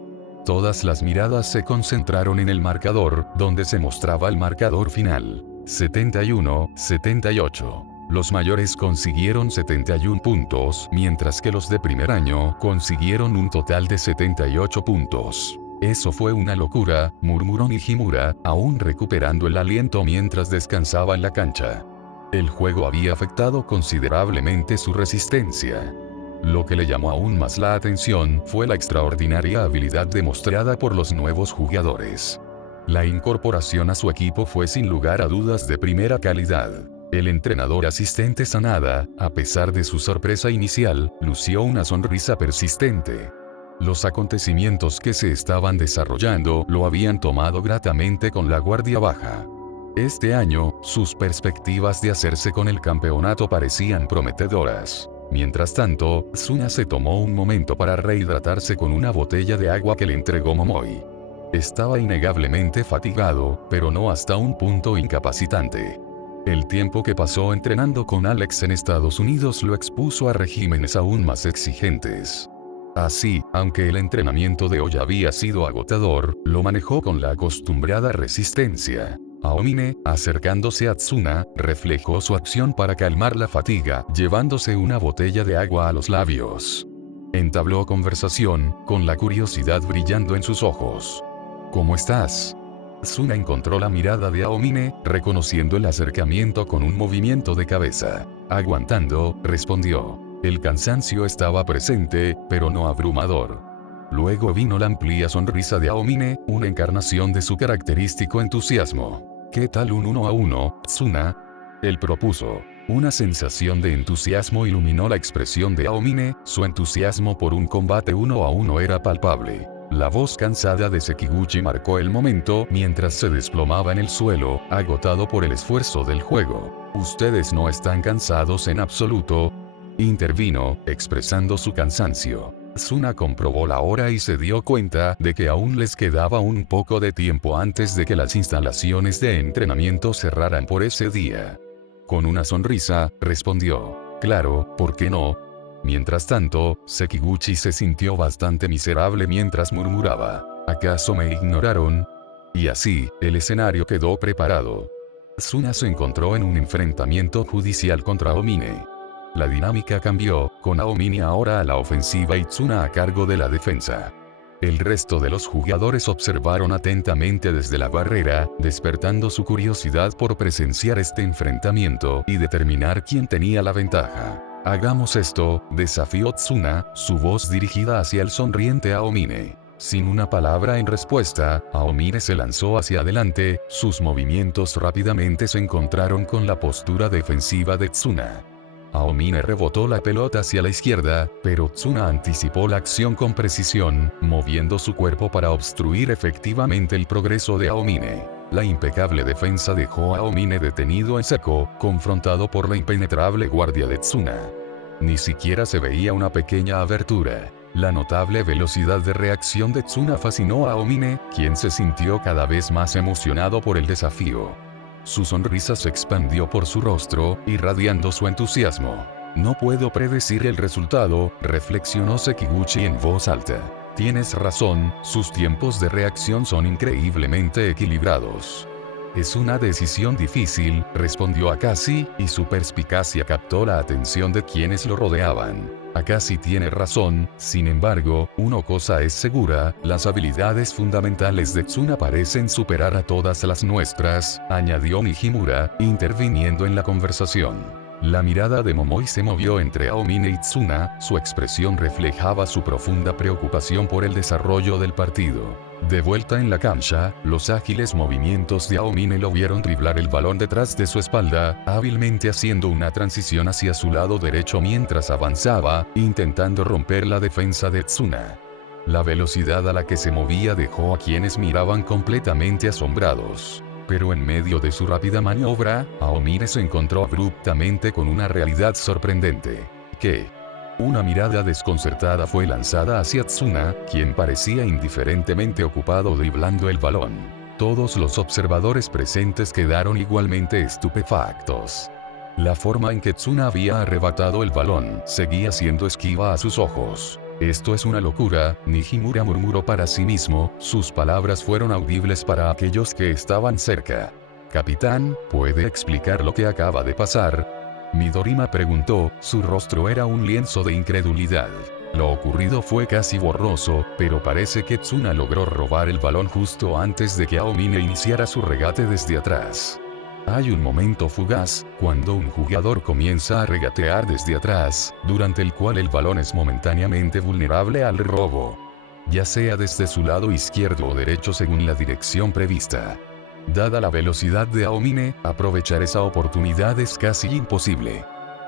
Todas las miradas se concentraron en el marcador, donde se mostraba el marcador final. 71-78. Los mayores consiguieron 71 puntos, mientras que los de primer año consiguieron un total de 78 puntos. Eso fue una locura, murmuró Nijimura, aún recuperando el aliento mientras descansaba en la cancha. El juego había afectado considerablemente su resistencia. Lo que le llamó aún más la atención fue la extraordinaria habilidad demostrada por los nuevos jugadores. La incorporación a su equipo fue sin lugar a dudas de primera calidad. El entrenador asistente Sanada, a pesar de su sorpresa inicial, lució una sonrisa persistente. Los acontecimientos que se estaban desarrollando lo habían tomado gratamente con la guardia baja. Este año, sus perspectivas de hacerse con el campeonato parecían prometedoras. Mientras tanto, Tsuna se tomó un momento para rehidratarse con una botella de agua que le entregó Momoi. Estaba innegablemente fatigado, pero no hasta un punto incapacitante. El tiempo que pasó entrenando con Alex en Estados Unidos lo expuso a regímenes aún más exigentes. Así, aunque el entrenamiento de hoy había sido agotador, lo manejó con la acostumbrada resistencia. Aomine, acercándose a Tsuna, reflejó su acción para calmar la fatiga, llevándose una botella de agua a los labios. Entabló conversación, con la curiosidad brillando en sus ojos. ¿Cómo estás? Tsuna encontró la mirada de Aomine, reconociendo el acercamiento con un movimiento de cabeza. Aguantando, respondió. El cansancio estaba presente, pero no abrumador. Luego vino la amplia sonrisa de Aomine, una encarnación de su característico entusiasmo. ¿Qué tal un 1 a 1, Tsuna? Él propuso. Una sensación de entusiasmo iluminó la expresión de Aomine, su entusiasmo por un combate 1 a 1 era palpable. La voz cansada de Sekiguchi marcó el momento mientras se desplomaba en el suelo, agotado por el esfuerzo del juego. ¿Ustedes no están cansados en absoluto? Intervino, expresando su cansancio. Tsuna comprobó la hora y se dio cuenta de que aún les quedaba un poco de tiempo antes de que las instalaciones de entrenamiento cerraran por ese día. Con una sonrisa, respondió. Claro, ¿por qué no? Mientras tanto, Sekiguchi se sintió bastante miserable mientras murmuraba. ¿Acaso me ignoraron? Y así, el escenario quedó preparado. Tsuna se encontró en un enfrentamiento judicial contra Aomine. La dinámica cambió, con Aomine ahora a la ofensiva y Tsuna a cargo de la defensa. El resto de los jugadores observaron atentamente desde la barrera, despertando su curiosidad por presenciar este enfrentamiento y determinar quién tenía la ventaja. Hagamos esto, desafió Tsuna, su voz dirigida hacia el sonriente Aomine. Sin una palabra en respuesta, Aomine se lanzó hacia adelante, sus movimientos rápidamente se encontraron con la postura defensiva de Tsuna. Aomine rebotó la pelota hacia la izquierda, pero Tsuna anticipó la acción con precisión, moviendo su cuerpo para obstruir efectivamente el progreso de Aomine. La impecable defensa dejó a Aomine detenido en seco, confrontado por la impenetrable guardia de Tsuna. Ni siquiera se veía una pequeña abertura. La notable velocidad de reacción de Tsuna fascinó a Aomine, quien se sintió cada vez más emocionado por el desafío. Su sonrisa se expandió por su rostro, irradiando su entusiasmo. No puedo predecir el resultado, reflexionó Sekiguchi en voz alta. Tienes razón, sus tiempos de reacción son increíblemente equilibrados. Es una decisión difícil, respondió Akashi, y su perspicacia captó la atención de quienes lo rodeaban. Akashi tiene razón, sin embargo, una cosa es segura, las habilidades fundamentales de Tsuna parecen superar a todas las nuestras, añadió Nijimura, interviniendo en la conversación. La mirada de Momoi se movió entre Aomine y Tsuna, su expresión reflejaba su profunda preocupación por el desarrollo del partido. De vuelta en la cancha, los ágiles movimientos de Aomine lo vieron driblar el balón detrás de su espalda, hábilmente haciendo una transición hacia su lado derecho mientras avanzaba, intentando romper la defensa de Tsuna. La velocidad a la que se movía dejó a quienes miraban completamente asombrados. Pero en medio de su rápida maniobra, Aomine se encontró abruptamente con una realidad sorprendente. ¿Qué? Una mirada desconcertada fue lanzada hacia Tsuna, quien parecía indiferentemente ocupado driblando el balón. Todos los observadores presentes quedaron igualmente estupefactos. La forma en que Tsuna había arrebatado el balón seguía siendo esquiva a sus ojos. Esto es una locura, Nijimura murmuró para sí mismo, sus palabras fueron audibles para aquellos que estaban cerca. Capitán, ¿puede explicar lo que acaba de pasar? Midorima preguntó, su rostro era un lienzo de incredulidad. Lo ocurrido fue casi borroso, pero parece que Tsuna logró robar el balón justo antes de que Aomine iniciara su regate desde atrás. Hay un momento fugaz, cuando un jugador comienza a regatear desde atrás, durante el cual el balón es momentáneamente vulnerable al robo. Ya sea desde su lado izquierdo o derecho según la dirección prevista. Dada la velocidad de Aomine, aprovechar esa oportunidad es casi imposible.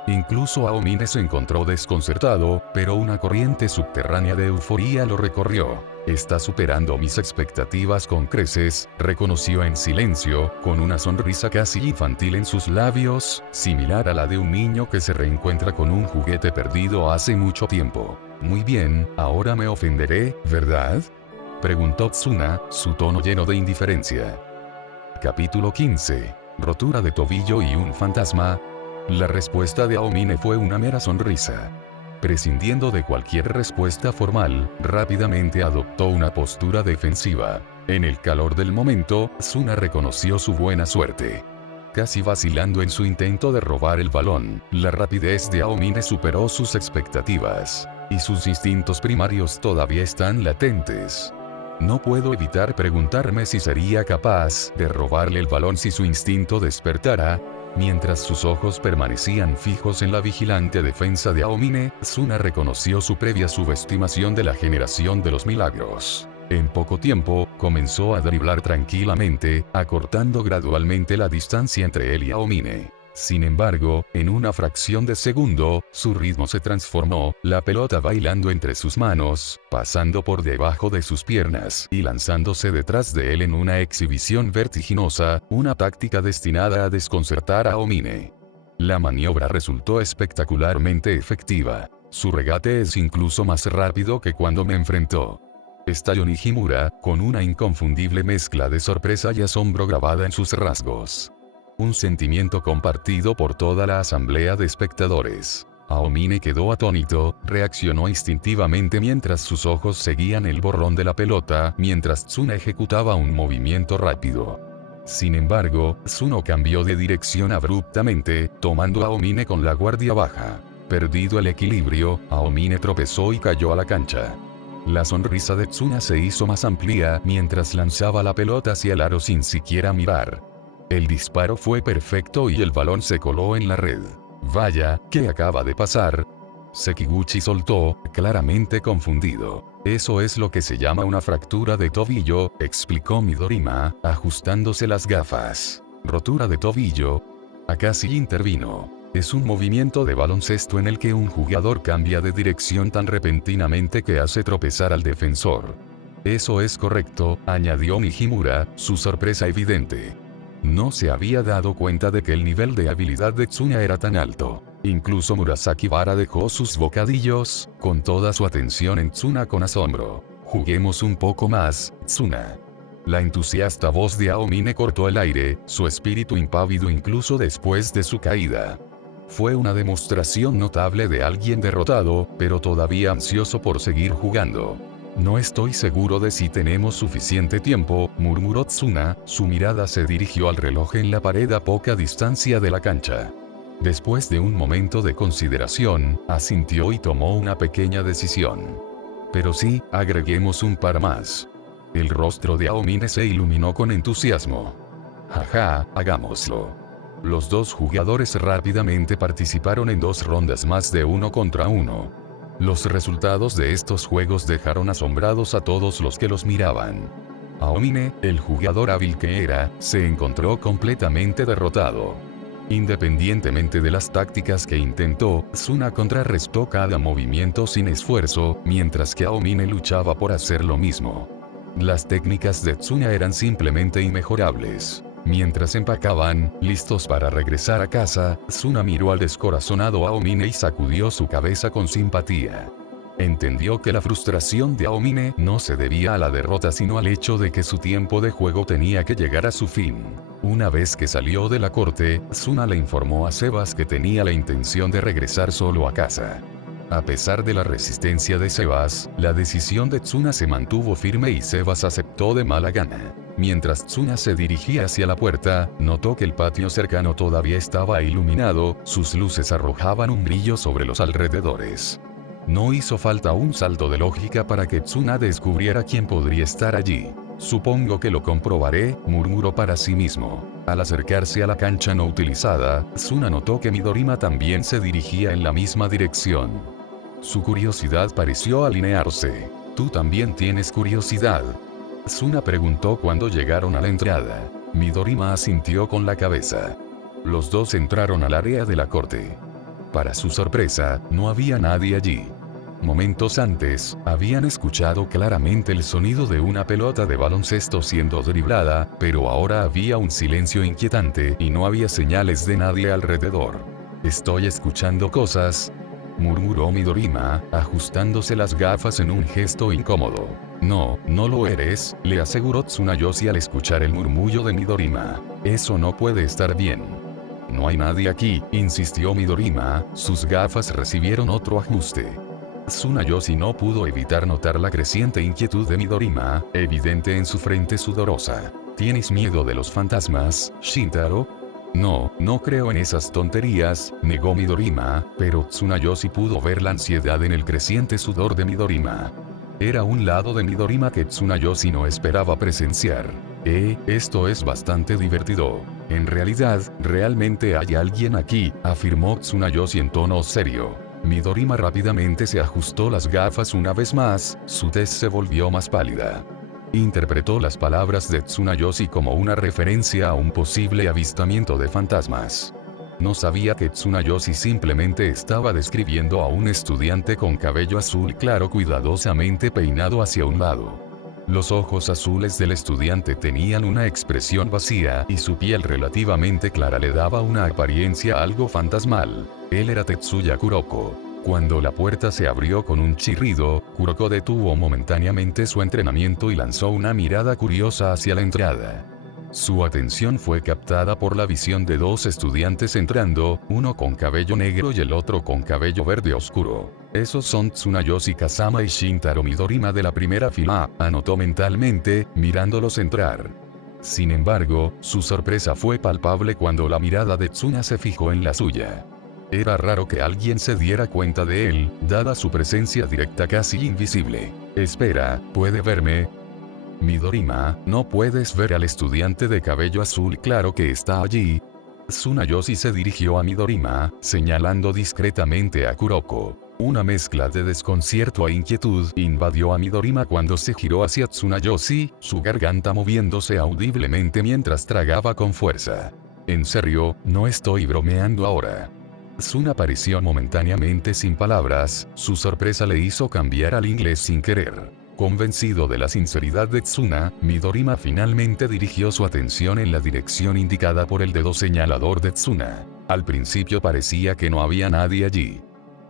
Incluso Aomine se encontró desconcertado, pero una corriente subterránea de euforía lo recorrió. Está superando mis expectativas con creces, reconoció en silencio, con una sonrisa casi infantil en sus labios, similar a la de un niño que se reencuentra con un juguete perdido hace mucho tiempo. Muy bien, ahora me ofenderé, ¿verdad?, preguntó Tsuna, su tono lleno de indiferencia. Capítulo 15. Rotura de tobillo y un fantasma. La respuesta de Aomine fue una mera sonrisa. Prescindiendo de cualquier respuesta formal, rápidamente adoptó una postura defensiva. En el calor del momento, Tsuna reconoció su buena suerte. Casi vacilando en su intento de robar el balón, la rapidez de Aomine superó sus expectativas. Y sus instintos primarios todavía están latentes. No puedo evitar preguntarme si sería capaz de robarle el balón si su instinto despertara. Mientras sus ojos permanecían fijos en la vigilante defensa de Aomine, Tsuna reconoció su previa subestimación de la generación de los milagros. En poco tiempo, comenzó a driblar tranquilamente, acortando gradualmente la distancia entre él y Aomine. Sin embargo, en una fracción de segundo, su ritmo se transformó, la pelota bailando entre sus manos, pasando por debajo de sus piernas y lanzándose detrás de él en una exhibición vertiginosa, una táctica destinada a desconcertar a Aomine. La maniobra resultó espectacularmente efectiva. Su regate es incluso más rápido que cuando me enfrentó. Estalló Nijimura, con una inconfundible mezcla de sorpresa y asombro grabada en sus rasgos. Un sentimiento compartido por toda la asamblea de espectadores. Aomine quedó atónito, reaccionó instintivamente mientras sus ojos seguían el borrón de la pelota, mientras Tsuna ejecutaba un movimiento rápido. Sin embargo, Tsuno cambió de dirección abruptamente, tomando a Aomine con la guardia baja. Perdido el equilibrio, Aomine tropezó y cayó a la cancha. La sonrisa de Tsuna se hizo más amplia mientras lanzaba la pelota hacia el aro sin siquiera mirar. El disparo fue perfecto y el balón se coló en la red. Vaya, ¿qué acaba de pasar? Sekiguchi soltó, claramente confundido. Eso es lo que se llama una fractura de tobillo, explicó Midorima, ajustándose las gafas. ¿Rotura de tobillo? Akashi intervino. Es un movimiento de baloncesto en el que un jugador cambia de dirección tan repentinamente que hace tropezar al defensor. Eso es correcto, añadió Nijimura, su sorpresa evidente. No se había dado cuenta de que el nivel de habilidad de Tsuna era tan alto. Incluso Murasaki Bara dejó sus bocadillos, con toda su atención en Tsuna con asombro. Juguemos un poco más, Tsuna. La entusiasta voz de Aomine cortó el aire, su espíritu impávido incluso después de su caída. Fue una demostración notable de alguien derrotado, pero todavía ansioso por seguir jugando. No estoy seguro de si tenemos suficiente tiempo, murmuró Tsuna, su mirada se dirigió al reloj en la pared a poca distancia de la cancha. Después de un momento de consideración, asintió y tomó una pequeña decisión. Pero sí, agreguemos un par más. El rostro de Aomine se iluminó con entusiasmo. Jaja, hagámoslo. Los dos jugadores rápidamente participaron en 2 rondas más de 1 contra 1. Los resultados de estos juegos dejaron asombrados a todos los que los miraban. Aomine, el jugador hábil que era, se encontró completamente derrotado. Independientemente de las tácticas que intentó, Tsuna contrarrestó cada movimiento sin esfuerzo, mientras que Aomine luchaba por hacer lo mismo. Las técnicas de Tsuna eran simplemente inmejorables. Mientras empacaban, listos para regresar a casa, Tsuna miró al descorazonado Aomine y sacudió su cabeza con simpatía. Entendió que la frustración de Aomine no se debía a la derrota sino al hecho de que su tiempo de juego tenía que llegar a su fin. Una vez que salió de la corte, Tsuna le informó a Sebas que tenía la intención de regresar solo a casa. A pesar de la resistencia de Sebas, la decisión de Tsuna se mantuvo firme y Sebas aceptó de mala gana. Mientras Tsuna se dirigía hacia la puerta, notó que el patio cercano todavía estaba iluminado, sus luces arrojaban un brillo sobre los alrededores. No hizo falta un salto de lógica para que Tsuna descubriera quién podría estar allí. Supongo que lo comprobaré, murmuró para sí mismo. Al acercarse a la cancha no utilizada, Tsuna notó que Midorima también se dirigía en la misma dirección. Su curiosidad pareció alinearse. ¿Tú también tienes curiosidad?, Tsuna preguntó cuando llegaron a la entrada. Midorima asintió con la cabeza. Los dos entraron al área de la corte. Para su sorpresa, no había nadie allí. Momentos antes, habían escuchado claramente el sonido de una pelota de baloncesto siendo driblada, pero ahora había un silencio inquietante y no había señales de nadie alrededor. «Estoy escuchando cosas», murmuró Midorima, ajustándose las gafas en un gesto incómodo. «No, no lo eres», le aseguró Tsunayoshi al escuchar el murmullo de Midorima. «Eso no puede estar bien». «No hay nadie aquí», insistió Midorima, sus gafas recibieron otro ajuste. Tsunayoshi no pudo evitar notar la creciente inquietud de Midorima, evidente en su frente sudorosa. «¿Tienes miedo de los fantasmas, Shintaro?» «No, no creo en esas tonterías», negó Midorima, pero Tsunayoshi pudo ver la ansiedad en el creciente sudor de Midorima. Era un lado de Midorima que Tsunayoshi no esperaba presenciar. Esto es bastante divertido. En realidad, realmente hay alguien aquí, afirmó Tsunayoshi en tono serio. Midorima rápidamente se ajustó las gafas una vez más, su tez se volvió más pálida. Interpretó las palabras de Tsunayoshi como una referencia a un posible avistamiento de fantasmas. No sabía que Tsunayoshi simplemente estaba describiendo a un estudiante con cabello azul claro cuidadosamente peinado hacia un lado. Los ojos azules del estudiante tenían una expresión vacía y su piel relativamente clara le daba una apariencia algo fantasmal. Él era Tetsuya Kuroko. Cuando la puerta se abrió con un chirrido, Kuroko detuvo momentáneamente su entrenamiento y lanzó una mirada curiosa hacia la entrada. Su atención fue captada por la visión de dos estudiantes entrando, uno con cabello negro y el otro con cabello verde oscuro. «Esos son Tsunayoshi Kazama y Shintaro Midorima de la primera fila», anotó mentalmente, mirándolos entrar. Sin embargo, su sorpresa fue palpable cuando la mirada de Tsuna se fijó en la suya. Era raro que alguien se diera cuenta de él, dada su presencia directa casi invisible. «Espera, ¿puede verme?» «Midorima, ¿no puedes ver al estudiante de cabello azul claro que está allí?» Tsunayoshi se dirigió a Midorima, señalando discretamente a Kuroko. Una mezcla de desconcierto e inquietud invadió a Midorima cuando se giró hacia Tsunayoshi, su garganta moviéndose audiblemente mientras tragaba con fuerza. «En serio, no estoy bromeando ahora». Tsuna pareció momentáneamente sin palabras, su sorpresa le hizo cambiar al inglés sin querer. Convencido de la sinceridad de Tsuna, Midorima finalmente dirigió su atención en la dirección indicada por el dedo señalador de Tsuna. Al principio parecía que no había nadie allí.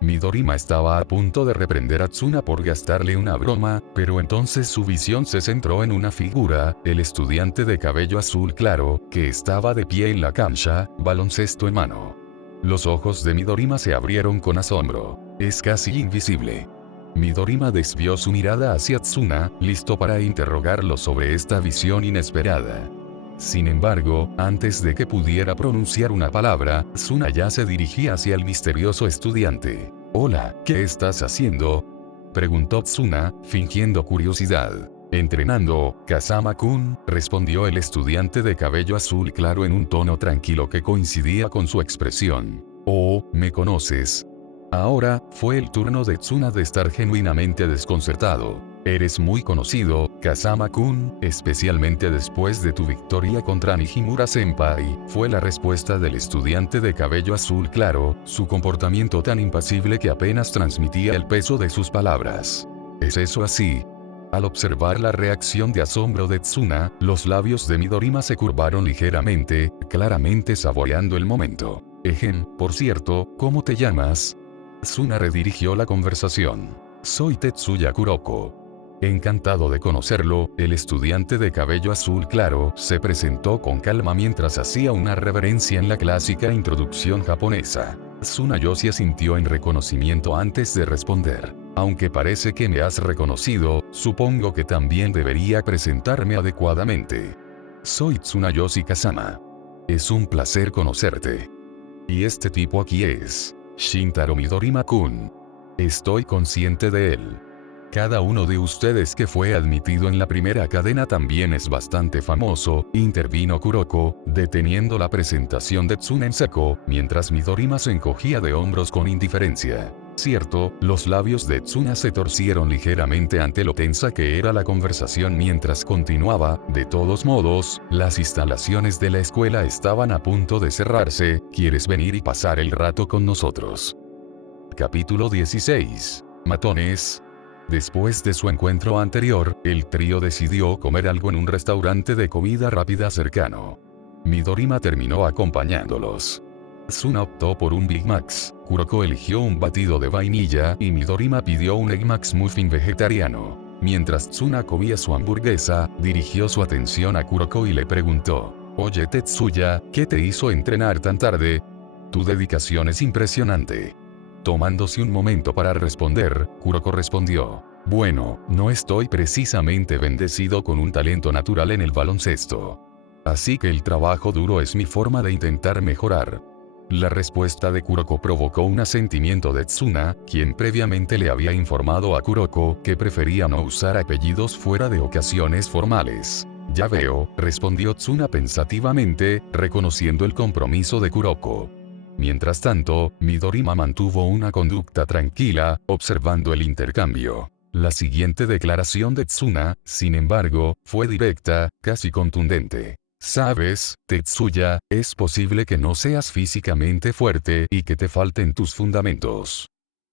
Midorima estaba a punto de reprender a Tsuna por gastarle una broma, pero entonces su visión se centró en una figura, el estudiante de cabello azul claro, que estaba de pie en la cancha, baloncesto en mano. Los ojos de Midorima se abrieron con asombro. «Es casi invisible». Midorima desvió su mirada hacia Tsuna, listo para interrogarlo sobre esta visión inesperada. Sin embargo, antes de que pudiera pronunciar una palabra, Tsuna ya se dirigía hacia el misterioso estudiante. «Hola, ¿qué estás haciendo?», preguntó Tsuna, fingiendo curiosidad. «Entrenando, Kazama-kun», respondió el estudiante de cabello azul claro en un tono tranquilo que coincidía con su expresión. «Oh, ¿me conoces?». Ahora, fue el turno de Tsuna de estar genuinamente desconcertado. «Eres muy conocido, Kazama-kun, especialmente después de tu victoria contra Nijimura-senpai», fue la respuesta del estudiante de cabello azul claro, su comportamiento tan impasible que apenas transmitía el peso de sus palabras. «¿Es eso así?». Al observar la reacción de asombro de Tsuna, los labios de Midorima se curvaron ligeramente, claramente saboreando el momento. Por cierto, ¿cómo te llamas?». Tsuna redirigió la conversación. «Soy Tetsuya Kuroko». Encantado de conocerlo, el estudiante de cabello azul claro se presentó con calma mientras hacía una reverencia en la clásica introducción japonesa. Tsunayoshi asintió en reconocimiento antes de responder. «Aunque parece que me has reconocido, supongo que también debería presentarme adecuadamente. Soy Tsunayoshi Kazama. Es un placer conocerte. Y este tipo aquí es Shintaro Midorima-kun. Estoy consciente de él. Cada uno de ustedes que fue admitido en la primera cadena también es bastante famoso», intervino Kuroko, deteniendo la presentación de Tsuna en seco, mientras Midorima se encogía de hombros con indiferencia. Cierto, los labios de Tsuna se torcieron ligeramente ante lo tensa que era la conversación mientras continuaba. De todos modos, las instalaciones de la escuela estaban a punto de cerrarse. ¿Quieres venir y pasar el rato con nosotros? Capítulo 16. Matones. Después de su encuentro anterior, el trío decidió comer algo en un restaurante de comida rápida cercano. Midorima terminó acompañándolos. Tsuna optó por un Big Macs, Kuroko eligió un batido de vainilla y Midorima pidió un Egg Max Muffin vegetariano. Mientras Tsuna comía su hamburguesa, dirigió su atención a Kuroko y le preguntó: «Oye Tetsuya, ¿qué te hizo entrenar tan tarde? Tu dedicación es impresionante». Tomándose un momento para responder, Kuroko respondió: «Bueno, no estoy precisamente bendecido con un talento natural en el baloncesto. Así que el trabajo duro es mi forma de intentar mejorar». La respuesta de Kuroko provocó un asentimiento de Tsuna, quien previamente le había informado a Kuroko que prefería no usar apellidos fuera de ocasiones formales. «Ya veo», respondió Tsuna pensativamente, reconociendo el compromiso de Kuroko. Mientras tanto, Midorima mantuvo una conducta tranquila, observando el intercambio. La siguiente declaración de Tsuna, sin embargo, fue directa, casi contundente. «Sabes, Tetsuya, es posible que no seas físicamente fuerte y que te falten tus fundamentos».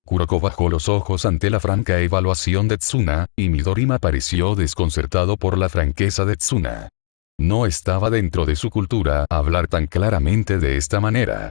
Kuroko bajó los ojos ante la franca evaluación de Tsuna, y Midorima pareció desconcertado por la franqueza de Tsuna. No estaba dentro de su cultura hablar tan claramente de esta manera.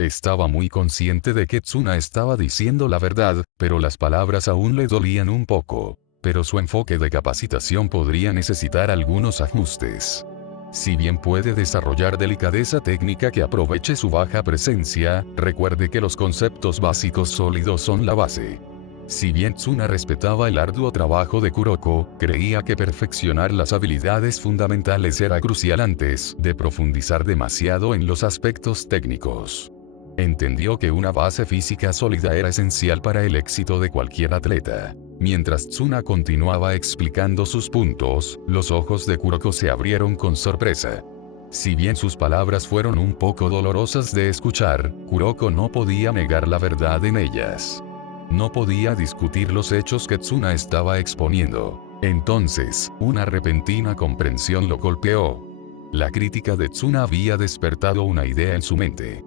Estaba muy consciente de que Tsuna estaba diciendo la verdad, pero las palabras aún le dolían un poco. Pero su enfoque de capacitación podría necesitar algunos ajustes. Si bien puede desarrollar delicadeza técnica que aproveche su baja presencia, recuerde que los conceptos básicos sólidos son la base. Si bien Tsuna respetaba el arduo trabajo de Kuroko, creía que perfeccionar las habilidades fundamentales era crucial antes de profundizar demasiado en los aspectos técnicos. Entendió que una base física sólida era esencial para el éxito de cualquier atleta. Mientras Tsuna continuaba explicando sus puntos, los ojos de Kuroko se abrieron con sorpresa. Si bien sus palabras fueron un poco dolorosas de escuchar, Kuroko no podía negar la verdad en ellas. No podía discutir los hechos que Tsuna estaba exponiendo. Entonces, una repentina comprensión lo golpeó. La crítica de Tsuna había despertado una idea en su mente.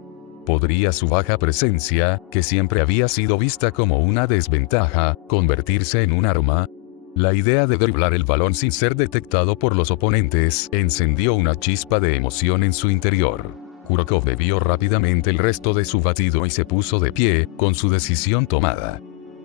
¿Podría su baja presencia, que siempre había sido vista como una desventaja, convertirse en un arma? La idea de driblar el balón sin ser detectado por los oponentes encendió una chispa de emoción en su interior. Kuroko bebió rápidamente el resto de su batido y se puso de pie, con su decisión tomada.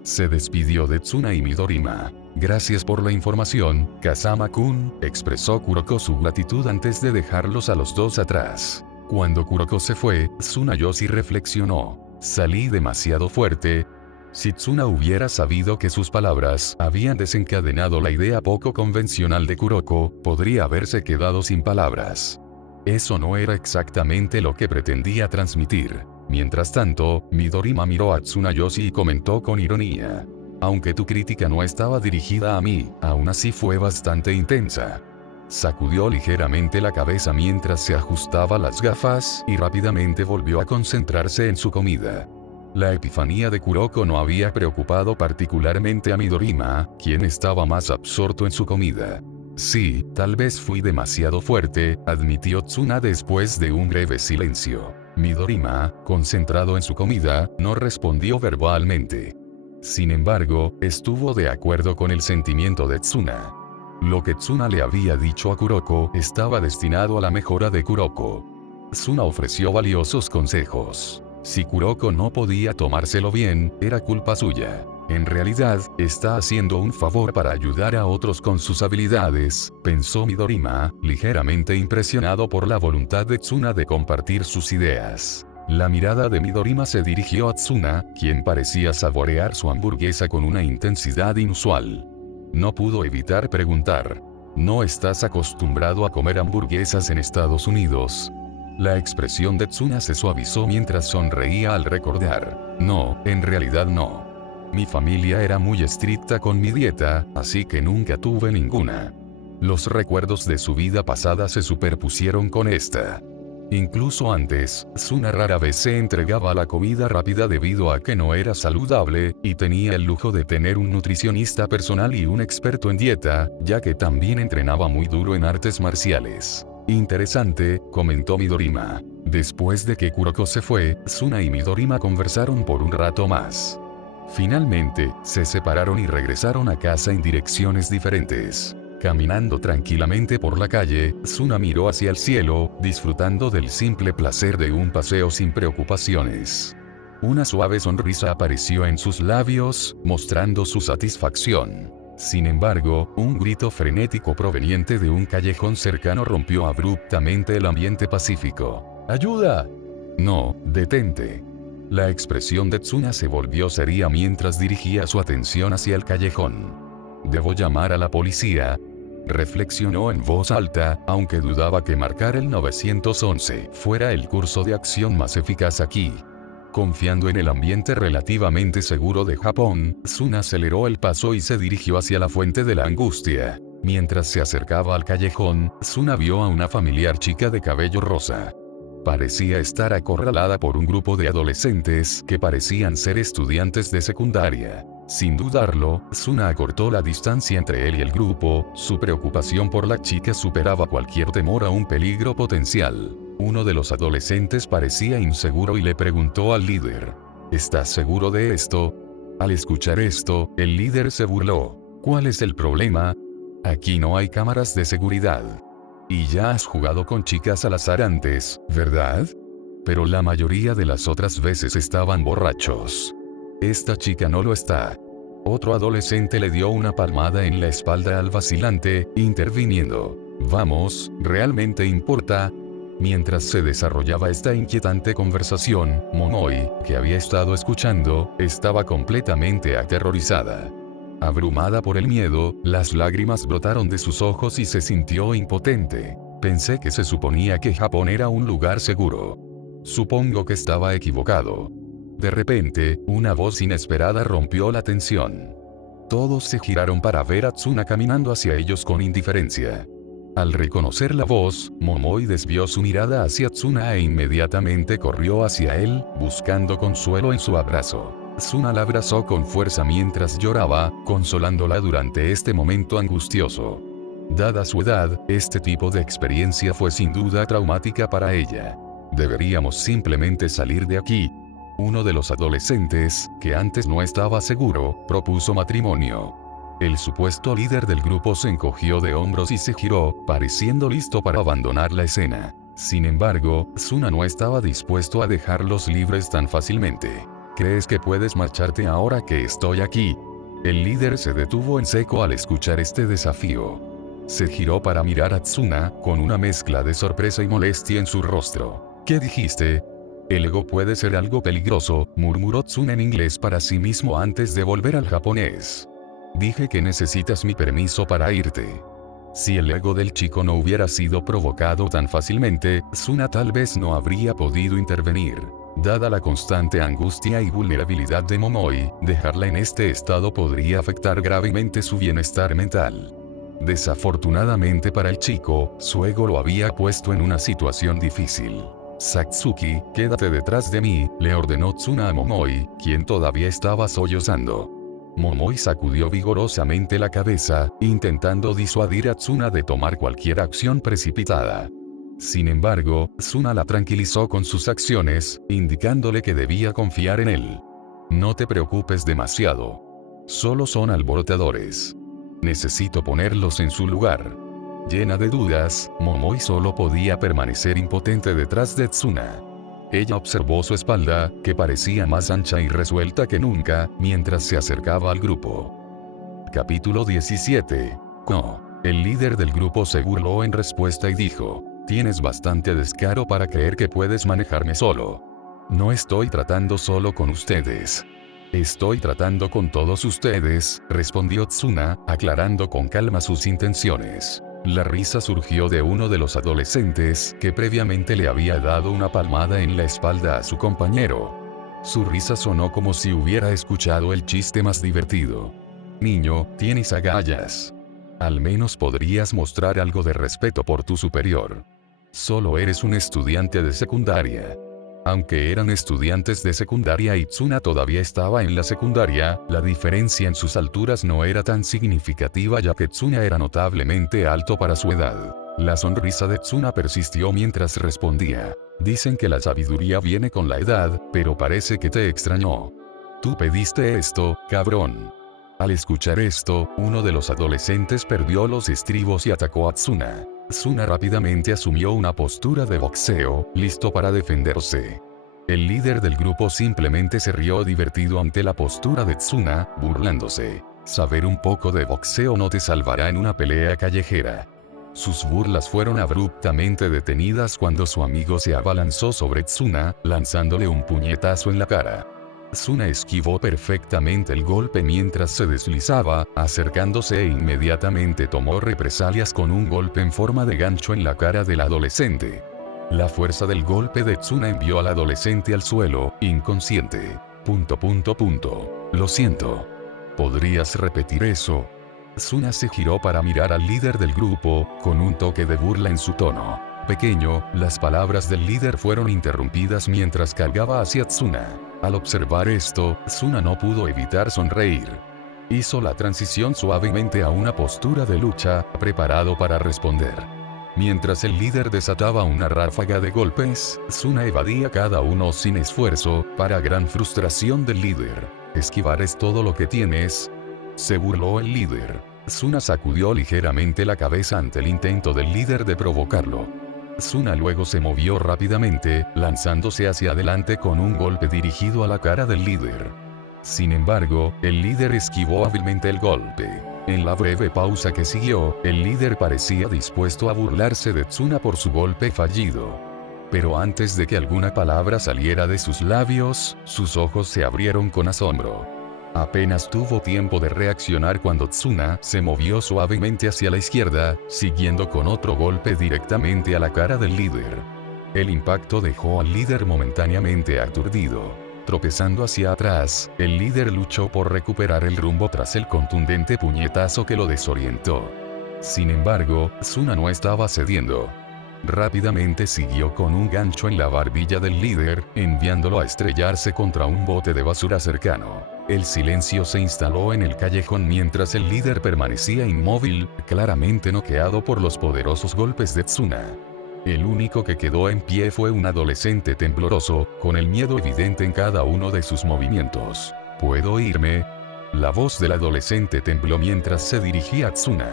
Se despidió de Tsuna y Midorima. «Gracias por la información, Kazama-kun», expresó Kuroko su gratitud antes de dejarlos a los dos atrás. Cuando Kuroko se fue, Tsunayoshi reflexionó: «Salí demasiado fuerte». Si Tsuna hubiera sabido que sus palabras habían desencadenado la idea poco convencional de Kuroko, podría haberse quedado sin palabras. Eso no era exactamente lo que pretendía transmitir. Mientras tanto, Midorima miró a Tsunayoshi y comentó con ironía: «Aunque tu crítica no estaba dirigida a mí, aún así fue bastante intensa». Sacudió ligeramente la cabeza mientras se ajustaba las gafas y rápidamente volvió a concentrarse en su comida. La epifanía de Kuroko no había preocupado particularmente a Midorima, quien estaba más absorto en su comida. «Sí, tal vez fui demasiado fuerte», admitió Tsuna después de un breve silencio. Midorima, concentrado en su comida, no respondió verbalmente. Sin embargo, estuvo de acuerdo con el sentimiento de Tsuna. Lo que Tsuna le había dicho a Kuroko estaba destinado a la mejora de Kuroko. Tsuna ofreció valiosos consejos. Si Kuroko no podía tomárselo bien, era culpa suya. En realidad, está haciendo un favor para ayudar a otros con sus habilidades, pensó Midorima, ligeramente impresionado por la voluntad de Tsuna de compartir sus ideas. La mirada de Midorima se dirigió a Tsuna, quien parecía saborear su hamburguesa con una intensidad inusual. No pudo evitar preguntar: «¿No estás acostumbrado a comer hamburguesas en Estados Unidos?» La expresión de Tsuna se suavizó mientras sonreía al recordar: «No, en realidad no. Mi familia era muy estricta con mi dieta, así que nunca tuve ninguna». Los recuerdos de su vida pasada se superpusieron con esta. Incluso antes, Tsuna rara vez se entregaba a la comida rápida debido a que no era saludable, y tenía el lujo de tener un nutricionista personal y un experto en dieta, ya que también entrenaba muy duro en artes marciales. Interesante, comentó Midorima. Después de que Kuroko se fue, Tsuna y Midorima conversaron por un rato más. Finalmente, se separaron y regresaron a casa en direcciones diferentes. Caminando tranquilamente por la calle, Tsuna miró hacia el cielo, disfrutando del simple placer de un paseo sin preocupaciones. Una suave sonrisa apareció en sus labios, mostrando su satisfacción. Sin embargo, un grito frenético proveniente de un callejón cercano rompió abruptamente el ambiente pacífico. ¡Ayuda! No, detente. La expresión de Tsuna se volvió seria mientras dirigía su atención hacia el callejón. ¿Debo llamar a la policía?, reflexionó en voz alta, aunque dudaba que marcar el 911 fuera el curso de acción más eficaz aquí. Confiando en el ambiente relativamente seguro de Japón, Tsuna aceleró el paso y se dirigió hacia la fuente de la angustia. Mientras se acercaba al callejón, Tsuna vio a una familiar chica de cabello rosa. Parecía estar acorralada por un grupo de adolescentes que parecían ser estudiantes de secundaria. Sin dudarlo, Tsuna acortó la distancia entre él y el grupo. Su preocupación por la chica superaba cualquier temor a un peligro potencial. Uno de los adolescentes parecía inseguro y le preguntó al líder: ¿estás seguro de esto? Al escuchar esto, el líder se burló. ¿Cuál es el problema? Aquí no hay cámaras de seguridad. Y ya has jugado con chicas al azar antes, ¿verdad? Pero la mayoría de las otras veces estaban borrachos. Esta chica no lo está. Otro adolescente le dio una palmada en la espalda al vacilante, interviniendo. Vamos, ¿realmente importa? Mientras se desarrollaba esta inquietante conversación, Momoi, que había estado escuchando, estaba completamente aterrorizada. Abrumada por el miedo, las lágrimas brotaron de sus ojos y se sintió impotente. Pensé que se suponía que Japón era un lugar seguro. Supongo que estaba equivocado. De repente, una voz inesperada rompió la tensión. Todos se giraron para ver a Tsuna caminando hacia ellos con indiferencia. Al reconocer la voz, Momoi desvió su mirada hacia Tsuna e inmediatamente corrió hacia él, buscando consuelo en su abrazo. Tsuna la abrazó con fuerza mientras lloraba, consolándola durante este momento angustioso. Dada su edad, este tipo de experiencia fue sin duda traumática para ella. Deberíamos simplemente salir de aquí. Uno de los adolescentes, que antes no estaba seguro, propuso matrimonio. El supuesto líder del grupo se encogió de hombros y se giró, pareciendo listo para abandonar la escena. Sin embargo, Tsuna no estaba dispuesto a dejarlos libres tan fácilmente. ¿Crees que puedes marcharte ahora que estoy aquí? El líder se detuvo en seco al escuchar este desafío. Se giró para mirar a Tsuna, con una mezcla de sorpresa y molestia en su rostro. ¿Qué dijiste? El ego puede ser algo peligroso, murmuró Tsuna en inglés para sí mismo antes de volver al japonés. Dije que necesitas mi permiso para irte. Si el ego del chico no hubiera sido provocado tan fácilmente, Tsuna tal vez no habría podido intervenir. Dada la constante angustia y vulnerabilidad de Momoi, dejarla en este estado podría afectar gravemente su bienestar mental. Desafortunadamente para el chico, su ego lo había puesto en una situación difícil. Satsuki, quédate detrás de mí, le ordenó Tsuna a Momoi, quien todavía estaba sollozando. Momoi sacudió vigorosamente la cabeza, intentando disuadir a Tsuna de tomar cualquier acción precipitada. Sin embargo, Tsuna la tranquilizó con sus acciones, indicándole que debía confiar en él. No te preocupes demasiado. Solo son alborotadores. Necesito ponerlos en su lugar. Llena de dudas, Momoi solo podía permanecer impotente detrás de Tsuna. Ella observó su espalda, que parecía más ancha y resuelta que nunca, mientras se acercaba al grupo. Capítulo 17. Ko. El líder del grupo se burló en respuesta y dijo: tienes bastante descaro para creer que puedes manejarme solo. No estoy tratando solo con ustedes. Estoy tratando con todos ustedes, respondió Tsuna, aclarando con calma sus intenciones. La risa surgió de uno de los adolescentes, que previamente le había dado una palmada en la espalda a su compañero. Su risa sonó como si hubiera escuchado el chiste más divertido. Niño, tienes agallas. Al menos podrías mostrar algo de respeto por tu superior. Solo eres un estudiante de secundaria. Aunque eran estudiantes de secundaria y Tsuna todavía estaba en la secundaria, la diferencia en sus alturas no era tan significativa ya que Tsuna era notablemente alto para su edad. La sonrisa de Tsuna persistió mientras respondía. Dicen que la sabiduría viene con la edad, pero parece que te extrañó. Tú pediste esto, cabrón. Al escuchar esto, uno de los adolescentes perdió los estribos y atacó a Tsuna. Tsuna rápidamente asumió una postura de boxeo, listo para defenderse. El líder del grupo simplemente se rió divertido ante la postura de Tsuna, burlándose. Saber un poco de boxeo no te salvará en una pelea callejera. Sus burlas fueron abruptamente detenidas cuando su amigo se abalanzó sobre Tsuna, lanzándole un puñetazo en la cara. Tsuna esquivó perfectamente el golpe mientras se deslizaba, acercándose e inmediatamente tomó represalias con un golpe en forma de gancho en la cara del adolescente. La fuerza del golpe de Tsuna envió al adolescente al suelo, inconsciente. Lo siento. ¿Podrías repetir eso? Tsuna se giró para mirar al líder del grupo, con un toque de burla en su tono. Pequeño, las palabras del líder fueron interrumpidas mientras cargaba hacia Tsuna. Al observar esto, Tsuna no pudo evitar sonreír. Hizo la transición suavemente a una postura de lucha, preparado para responder. Mientras el líder desataba una ráfaga de golpes, Tsuna evadía cada uno sin esfuerzo, para gran frustración del líder. ¿Esquivar es todo lo que tienes?, se burló el líder. Tsuna sacudió ligeramente la cabeza ante el intento del líder de provocarlo. Tsuna luego se movió rápidamente, lanzándose hacia adelante con un golpe dirigido a la cara del líder. Sin embargo, el líder esquivó hábilmente el golpe. En la breve pausa que siguió, el líder parecía dispuesto a burlarse de Tsuna por su golpe fallido. Pero antes de que alguna palabra saliera de sus labios, sus ojos se abrieron con asombro. Apenas tuvo tiempo de reaccionar cuando Tsuna se movió suavemente hacia la izquierda, siguiendo con otro golpe directamente a la cara del líder. El impacto dejó al líder momentáneamente aturdido. Tropezando hacia atrás, el líder luchó por recuperar el rumbo tras el contundente puñetazo que lo desorientó. Sin embargo, Tsuna no estaba cediendo. Rápidamente siguió con un gancho en la barbilla del líder, enviándolo a estrellarse contra un bote de basura cercano. El silencio se instaló en el callejón mientras el líder permanecía inmóvil, claramente noqueado por los poderosos golpes de Tsuna. El único que quedó en pie fue un adolescente tembloroso, con el miedo evidente en cada uno de sus movimientos. ¿Puedo irme? La voz del adolescente tembló mientras se dirigía a Tsuna.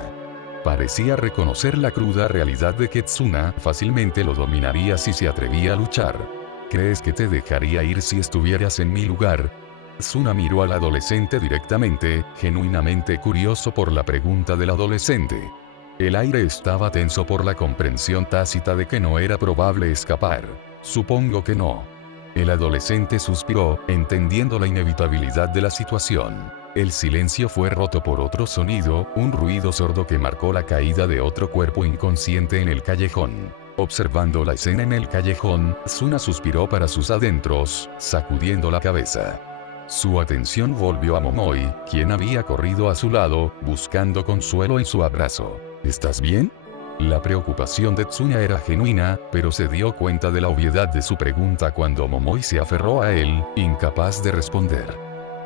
Parecía reconocer la cruda realidad de que Tsuna fácilmente lo dominaría si se atrevía a luchar. ¿Crees que te dejaría ir si estuvieras en mi lugar? Tsuna miró al adolescente directamente, genuinamente curioso por la pregunta del adolescente. El aire estaba tenso por la comprensión tácita de que no era probable escapar. Supongo que no. El adolescente suspiró, entendiendo la inevitabilidad de la situación. El silencio fue roto por otro sonido, un ruido sordo que marcó la caída de otro cuerpo inconsciente en el callejón. Observando la escena en el callejón, Tsuna suspiró para sus adentros, sacudiendo la cabeza. Su atención volvió a Momoi, quien había corrido a su lado, buscando consuelo en su abrazo. ¿Estás bien? La preocupación de Tsuna era genuina, pero se dio cuenta de la obviedad de su pregunta cuando Momoi se aferró a él, incapaz de responder.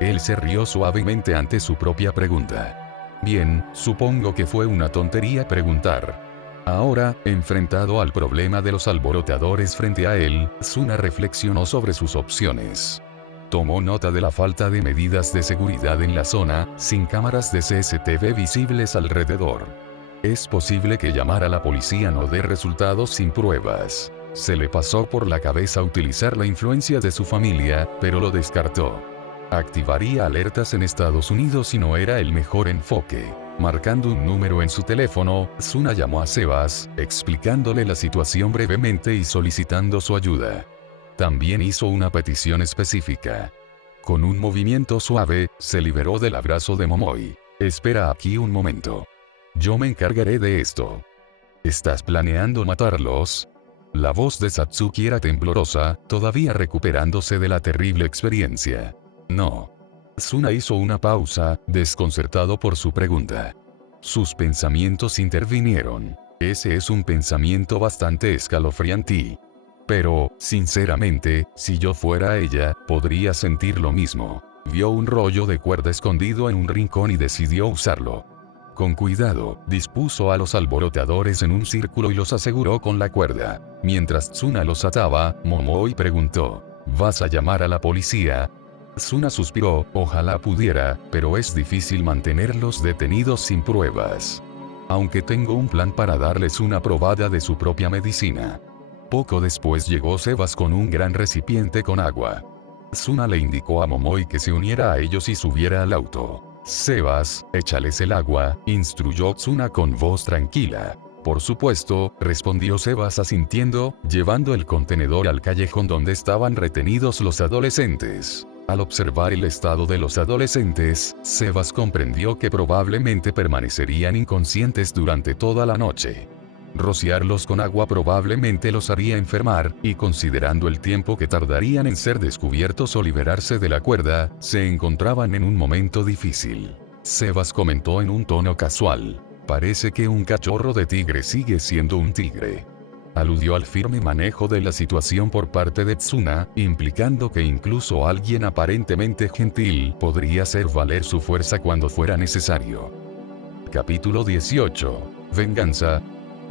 Él se rió suavemente ante su propia pregunta. Bien, supongo que fue una tontería preguntar. Ahora, enfrentado al problema de los alborotadores frente a él, Tsuna reflexionó sobre sus opciones. Tomó nota de la falta de medidas de seguridad en la zona, sin cámaras de CCTV visibles alrededor. Es posible que llamar a la policía no dé resultados sin pruebas. Se le pasó por la cabeza utilizar la influencia de su familia, pero lo descartó. Activaría alertas en Estados Unidos y no era el mejor enfoque. Marcando un número en su teléfono, Tsuna llamó a Sebas, explicándole la situación brevemente y solicitando su ayuda. También hizo una petición específica. Con un movimiento suave, se liberó del abrazo de Momoi. Espera aquí un momento. Yo me encargaré de esto. ¿Estás planeando matarlos? La voz de Satsuki era temblorosa, todavía recuperándose de la terrible experiencia. No. Tsuna hizo una pausa, desconcertado por su pregunta. Sus pensamientos intervinieron. Ese es un pensamiento bastante escalofriante. Pero, sinceramente, si yo fuera ella, podría sentir lo mismo. Vio un rollo de cuerda escondido en un rincón y decidió usarlo. Con cuidado, dispuso a los alboroteadores en un círculo y los aseguró con la cuerda. Mientras Tsuna los ataba, Momoi preguntó: ¿vas a llamar a la policía? Tsuna suspiró: ojalá pudiera, pero es difícil mantenerlos detenidos sin pruebas. Aunque tengo un plan para darles una probada de su propia medicina. Poco después llegó Sebas con un gran recipiente con agua. Tsuna le indicó a Momoi que se uniera a ellos y subiera al auto. Sebas, échales el agua, instruyó Tsuna con voz tranquila. Por supuesto, respondió Sebas asintiendo, llevando el contenedor al callejón donde estaban retenidos los adolescentes. Al observar el estado de los adolescentes, Sebas comprendió que probablemente permanecerían inconscientes durante toda la noche. Rociarlos con agua probablemente los haría enfermar, y considerando el tiempo que tardarían en ser descubiertos o liberarse de la cuerda, se encontraban en un momento difícil. Sebas comentó en un tono casual: parece que un cachorro de tigre sigue siendo un tigre. Aludió al firme manejo de la situación por parte de Tsuna, implicando que incluso alguien aparentemente gentil podría hacer valer su fuerza cuando fuera necesario. Capítulo 18. Venganza.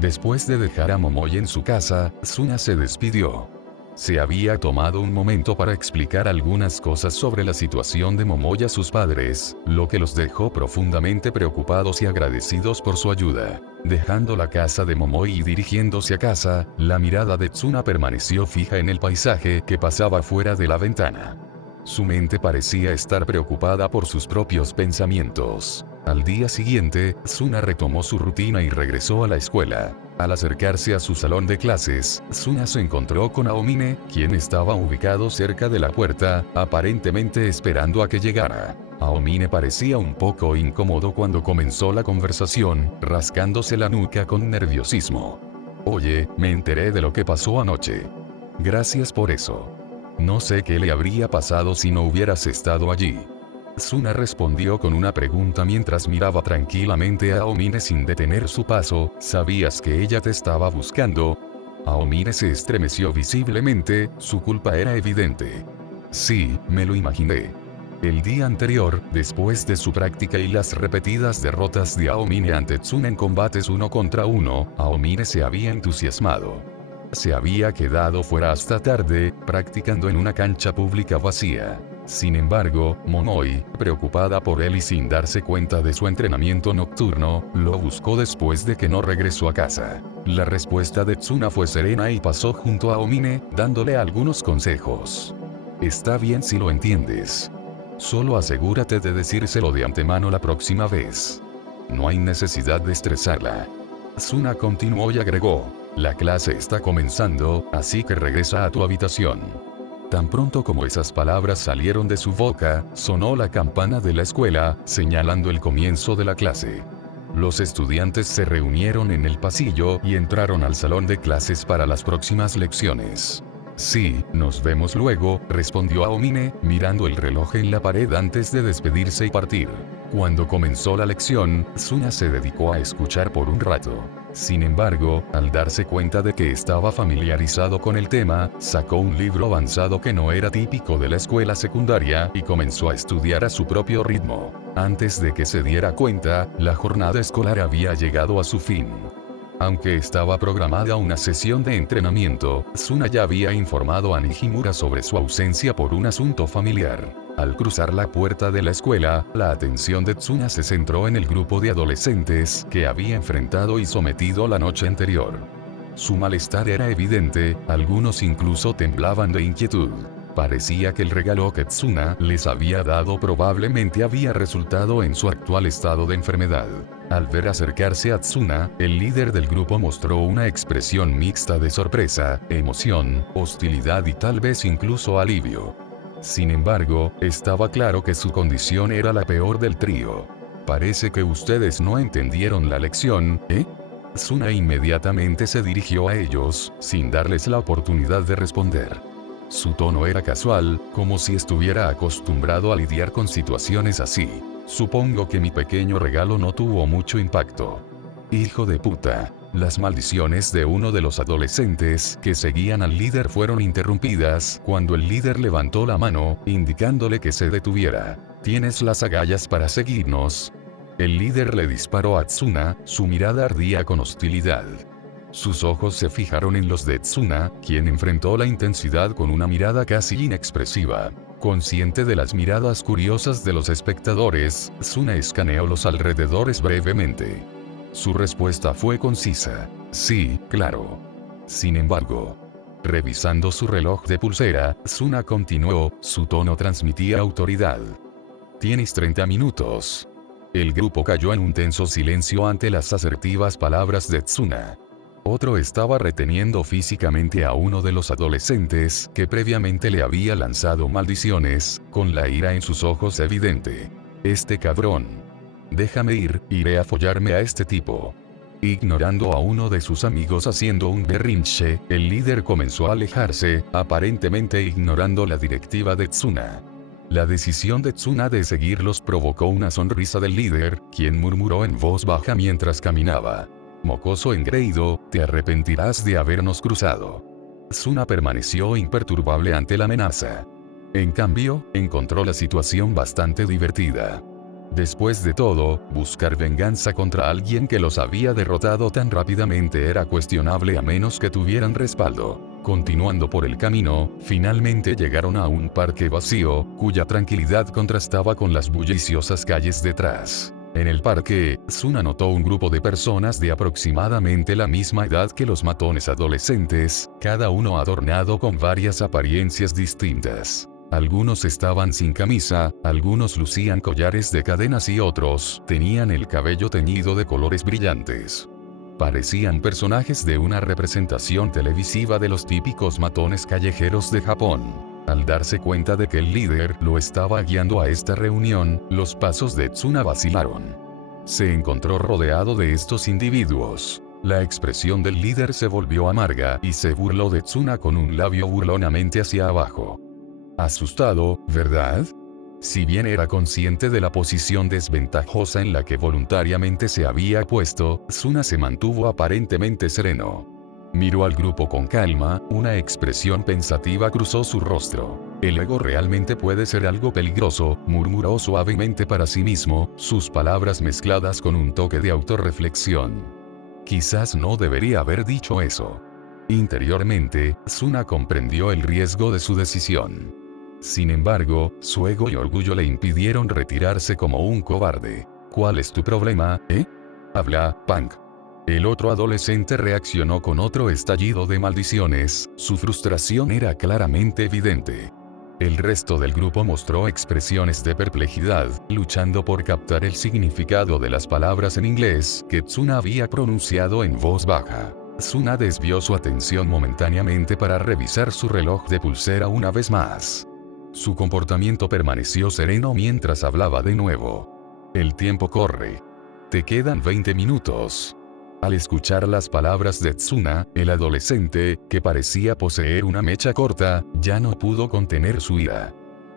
Después de dejar a Momoi en su casa, Tsuna se despidió. Se había tomado un momento para explicar algunas cosas sobre la situación de Momoi a sus padres, lo que los dejó profundamente preocupados y agradecidos por su ayuda. Dejando la casa de Momoi y dirigiéndose a casa, la mirada de Tsuna permaneció fija en el paisaje que pasaba fuera de la ventana. Su mente parecía estar preocupada por sus propios pensamientos. Al día siguiente, Tsuna retomó su rutina y regresó a la escuela. Al acercarse a su salón de clases, Tsuna se encontró con Aomine, quien estaba ubicado cerca de la puerta, aparentemente esperando a que llegara. Aomine parecía un poco incómodo cuando comenzó la conversación, rascándose la nuca con nerviosismo. Oye, me enteré de lo que pasó anoche. Gracias por eso. No sé qué le habría pasado si no hubieras estado allí. Tsuna respondió con una pregunta mientras miraba tranquilamente a Aomine sin detener su paso. ¿Sabías que ella te estaba buscando? Aomine se estremeció visiblemente, su culpa era evidente. Sí, me lo imaginé. El día anterior, después de su práctica y las repetidas derrotas de Aomine ante Tsuna en combates 1 contra 1, Aomine se había entusiasmado. Se había quedado fuera hasta tarde, practicando en una cancha pública vacía. Sin embargo, Momoi, preocupada por él y sin darse cuenta de su entrenamiento nocturno, lo buscó después de que no regresó a casa. La respuesta de Tsuna fue serena y pasó junto a Aomine, dándole algunos consejos. Está bien si lo entiendes. Solo asegúrate de decírselo de antemano la próxima vez. No hay necesidad de estresarla. Tsuna continuó y agregó: la clase está comenzando, así que regresa a tu habitación. Tan pronto como esas palabras salieron de su boca, sonó la campana de la escuela, señalando el comienzo de la clase. Los estudiantes se reunieron en el pasillo y entraron al salón de clases para las próximas lecciones. Sí, nos vemos luego, respondió Aomine, mirando el reloj en la pared antes de despedirse y partir. Cuando comenzó la lección, Tsuna se dedicó a escuchar por un rato. Sin embargo, al darse cuenta de que estaba familiarizado con el tema, sacó un libro avanzado que no era típico de la escuela secundaria y comenzó a estudiar a su propio ritmo. Antes de que se diera cuenta, la jornada escolar había llegado a su fin. Aunque estaba programada una sesión de entrenamiento, Tsuna ya había informado a Nijimura sobre su ausencia por un asunto familiar. Al cruzar la puerta de la escuela, la atención de Tsuna se centró en el grupo de adolescentes que había enfrentado y sometido la noche anterior. Su malestar era evidente, algunos incluso temblaban de inquietud. Parecía que el regalo que Tsuna les había dado probablemente había resultado en su actual estado de enfermedad. Al ver acercarse a Tsuna, el líder del grupo mostró una expresión mixta de sorpresa, emoción, hostilidad y tal vez incluso alivio. Sin embargo, estaba claro que su condición era la peor del trío. Parece que ustedes no entendieron la lección, ¿eh? Tsuna inmediatamente se dirigió a ellos, sin darles la oportunidad de responder. Su tono era casual, como si estuviera acostumbrado a lidiar con situaciones así. Supongo que mi pequeño regalo no tuvo mucho impacto. Hijo de puta. Las maldiciones de uno de los adolescentes que seguían al líder fueron interrumpidas cuando el líder levantó la mano, indicándole que se detuviera. ¿Tienes las agallas para seguirnos? El líder le disparó a Tsuna, su mirada ardía con hostilidad. Sus ojos se fijaron en los de Tsuna, quien enfrentó la intensidad con una mirada casi inexpresiva. Consciente de las miradas curiosas de los espectadores, Tsuna escaneó los alrededores brevemente. Su respuesta fue concisa. Sí, claro. Sin embargo, revisando su reloj de pulsera, Tsuna continuó, su tono transmitía autoridad. Tienes 30 minutos. El grupo cayó en un tenso silencio ante las asertivas palabras de Tsuna. Otro estaba reteniendo físicamente a uno de los adolescentes que previamente le había lanzado maldiciones, con la ira en sus ojos evidente. Este cabrón. Déjame ir, iré a follarme a este tipo. Ignorando a uno de sus amigos haciendo un berrinche, el líder comenzó a alejarse, aparentemente ignorando la directiva de Tsuna. La decisión de Tsuna de seguirlos provocó una sonrisa del líder, quien murmuró en voz baja mientras caminaba. Mocoso engreído, te arrepentirás de habernos cruzado. Tsuna permaneció imperturbable ante la amenaza. En cambio, encontró la situación bastante divertida. Después de todo, buscar venganza contra alguien que los había derrotado tan rápidamente era cuestionable a menos que tuvieran respaldo. Continuando por el camino, finalmente llegaron a un parque vacío, cuya tranquilidad contrastaba con las bulliciosas calles detrás. En el parque, Tsuna notó un grupo de personas de aproximadamente la misma edad que los matones adolescentes, cada uno adornado con varias apariencias distintas. Algunos estaban sin camisa, algunos lucían collares de cadenas y otros tenían el cabello teñido de colores brillantes. Parecían personajes de una representación televisiva de los típicos matones callejeros de Japón. Al darse cuenta de que el líder lo estaba guiando a esta reunión, los pasos de Tsuna vacilaron. Se encontró rodeado de estos individuos. La expresión del líder se volvió amarga y se burló de Tsuna con un labio burlonamente hacia abajo. Asustado, ¿verdad? Si bien era consciente de la posición desventajosa en la que voluntariamente se había puesto, Tsuna se mantuvo aparentemente sereno. Miró al grupo con calma, una expresión pensativa cruzó su rostro. El ego realmente puede ser algo peligroso, murmuró suavemente para sí mismo, sus palabras mezcladas con un toque de autorreflexión. Quizás no debería haber dicho eso. Interiormente, Tsuna comprendió el riesgo de su decisión. Sin embargo, su ego y orgullo le impidieron retirarse como un cobarde. ¿Cuál es tu problema, Habla, punk. El otro adolescente reaccionó con otro estallido de maldiciones, su frustración era claramente evidente. El resto del grupo mostró expresiones de perplejidad, luchando por captar el significado de las palabras en inglés que Tsuna había pronunciado en voz baja. Tsuna desvió su atención momentáneamente para revisar su reloj de pulsera una vez más. Su comportamiento permaneció sereno mientras hablaba de nuevo. El tiempo corre. Te quedan 20 minutos. Al escuchar las palabras de Tsuna, el adolescente, que parecía poseer una mecha corta, ya no pudo contener su ira.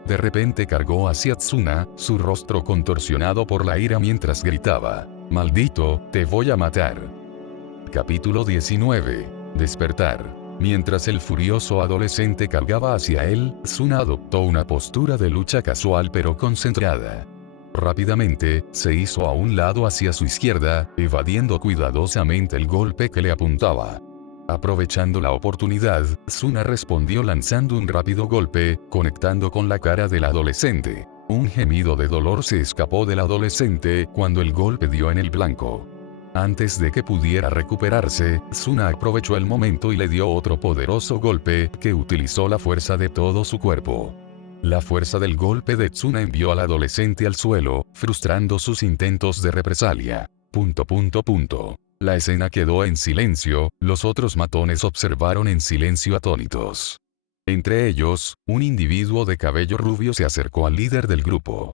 De repente cargó hacia Tsuna, su rostro contorsionado por la ira mientras gritaba: «Maldito, te voy a matar». Capítulo 19. Despertar. Mientras el furioso adolescente cargaba hacia él, Tsuna adoptó una postura de lucha casual pero concentrada. Rápidamente, se hizo a un lado hacia su izquierda, evadiendo cuidadosamente el golpe que le apuntaba. Aprovechando la oportunidad, Tsuna respondió lanzando un rápido golpe, conectando con la cara del adolescente. Un gemido de dolor se escapó del adolescente cuando el golpe dio en el blanco. Antes de que pudiera recuperarse, Tsuna aprovechó el momento y le dio otro poderoso golpe, que utilizó la fuerza de todo su cuerpo. La fuerza del golpe de Tsuna envió al adolescente al suelo, frustrando sus intentos de represalia. La escena quedó en silencio, los otros matones observaron en silencio atónitos. Entre ellos, un individuo de cabello rubio se acercó al líder del grupo.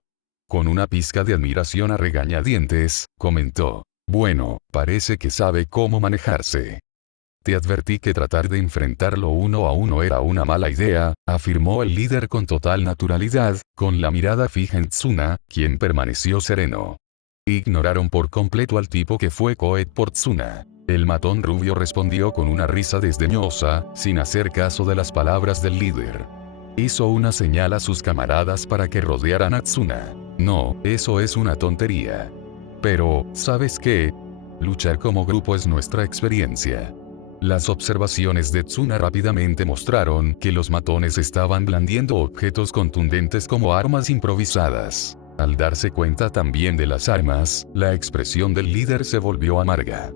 Con una pizca de admiración a regañadientes, comentó: «Bueno, parece que sabe cómo manejarse». «Te advertí que tratar de enfrentarlo uno a uno era una mala idea», afirmó el líder con total naturalidad, con la mirada fija en Tsuna, quien permaneció sereno. Ignoraron por completo al tipo que fue coed por Tsuna. El matón rubio respondió con una risa desdeñosa, sin hacer caso de las palabras del líder. Hizo una señal a sus camaradas para que rodearan a Tsuna. No, eso es una tontería. Pero, ¿sabes qué? Luchar como grupo es nuestra experiencia. Las observaciones de Tsuna rápidamente mostraron que los matones estaban blandiendo objetos contundentes como armas improvisadas. Al darse cuenta también de las armas, la expresión del líder se volvió amarga.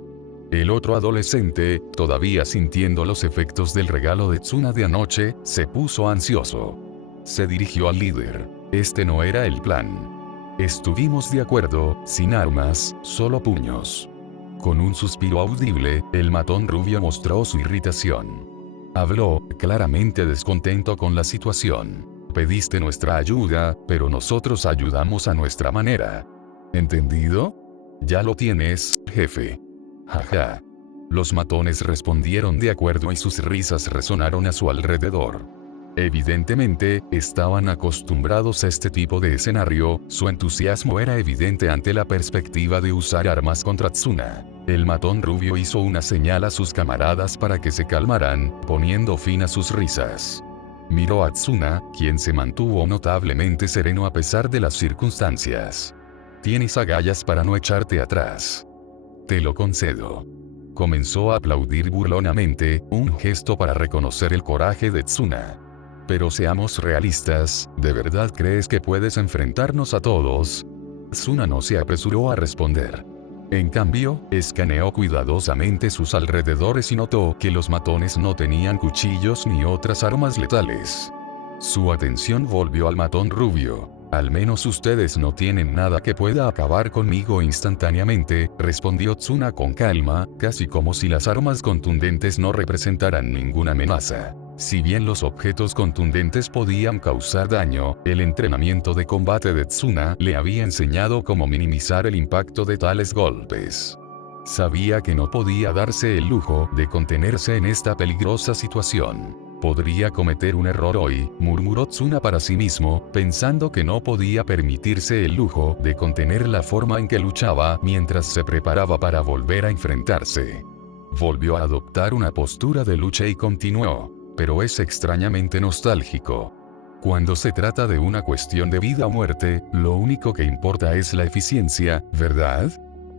El otro adolescente, todavía sintiendo los efectos del regalo de Tsuna de anoche, se puso ansioso. Se dirigió al líder. Este no era el plan. Estuvimos de acuerdo, sin armas, solo puños. Con un suspiro audible, el matón rubio mostró su irritación. Habló, claramente descontento con la situación. Pediste nuestra ayuda, pero nosotros ayudamos a nuestra manera. ¿Entendido? Ya lo tienes, jefe. Jaja. Los matones respondieron de acuerdo y sus risas resonaron a su alrededor. Evidentemente, estaban acostumbrados a este tipo de escenario, su entusiasmo era evidente ante la perspectiva de usar armas contra Tsuna. El matón rubio hizo una señal a sus camaradas para que se calmaran, poniendo fin a sus risas. Miró a Tsuna, quien se mantuvo notablemente sereno a pesar de las circunstancias. Tienes agallas para no echarte atrás. Te lo concedo. Comenzó a aplaudir burlonamente, un gesto para reconocer el coraje de Tsuna. Pero seamos realistas, ¿de verdad crees que puedes enfrentarnos a todos? Tsuna no se apresuró a responder. En cambio, escaneó cuidadosamente sus alrededores y notó que los matones no tenían cuchillos ni otras armas letales. Su atención volvió al matón rubio. Al menos ustedes no tienen nada que pueda acabar conmigo instantáneamente, respondió Tsuna con calma, casi como si las armas contundentes no representaran ninguna amenaza. Si bien los objetos contundentes podían causar daño, el entrenamiento de combate de Tsuna le había enseñado cómo minimizar el impacto de tales golpes. Sabía que no podía darse el lujo de contenerse en esta peligrosa situación. Podría cometer un error hoy, murmuró Tsuna para sí mismo, pensando que no podía permitirse el lujo de contener la forma en que luchaba mientras se preparaba para volver a enfrentarse. Volvió a adoptar una postura de lucha y continuó. Pero es extrañamente nostálgico. Cuando se trata de una cuestión de vida o muerte, lo único que importa es la eficiencia, ¿verdad?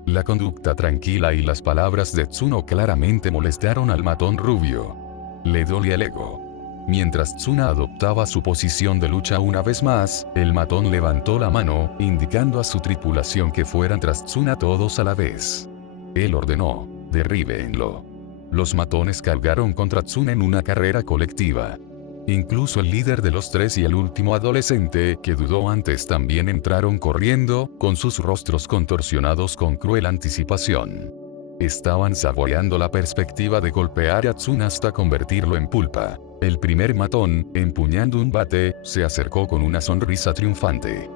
La conducta tranquila y las palabras de Tsuno claramente molestaron al matón rubio. Le dolía el ego. Mientras Tsuna adoptaba su posición de lucha una vez más, el matón levantó la mano, indicando a su tripulación que fueran tras Tsuna todos a la vez. Él ordenó, derríbenlo. Los matones cargaron contra Tsuna en una carrera colectiva. Incluso el líder de los tres y el último adolescente, que dudó antes, también entraron corriendo, con sus rostros contorsionados con cruel anticipación. Estaban saboreando la perspectiva de golpear a Tsuna hasta convertirlo en pulpa. El primer matón, empuñando un bate, se acercó con una sonrisa triunfante.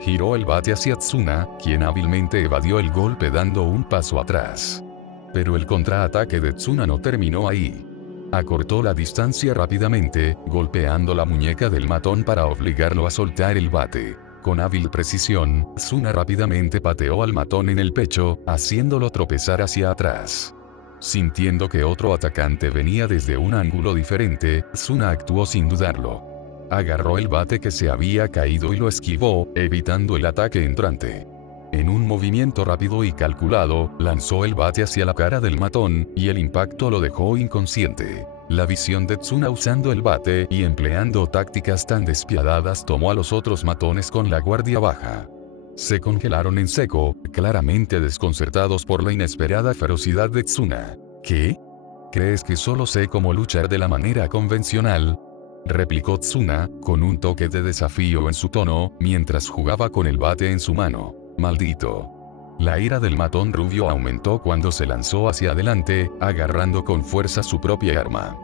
Giró el bate hacia Tsuna, quien hábilmente evadió el golpe dando un paso atrás. Pero el contraataque de Tsuna no terminó ahí. Acortó la distancia rápidamente, golpeando la muñeca del matón para obligarlo a soltar el bate. Con hábil precisión, Tsuna rápidamente pateó al matón en el pecho, haciéndolo tropezar hacia atrás. Sintiendo que otro atacante venía desde un ángulo diferente, Tsuna actuó sin dudarlo. Agarró el bate que se había caído y lo esquivó, evitando el ataque entrante. En un movimiento rápido y calculado, lanzó el bate hacia la cara del matón, y el impacto lo dejó inconsciente. La visión de Tsuna usando el bate y empleando tácticas tan despiadadas tomó a los otros matones con la guardia baja. Se congelaron en seco, claramente desconcertados por la inesperada ferocidad de Tsuna. ¿Qué? ¿Crees que solo sé cómo luchar de la manera convencional?, replicó Tsuna, con un toque de desafío en su tono, mientras jugaba con el bate en su mano. Maldito. La ira del matón rubio aumentó cuando se lanzó hacia adelante, agarrando con fuerza su propia arma.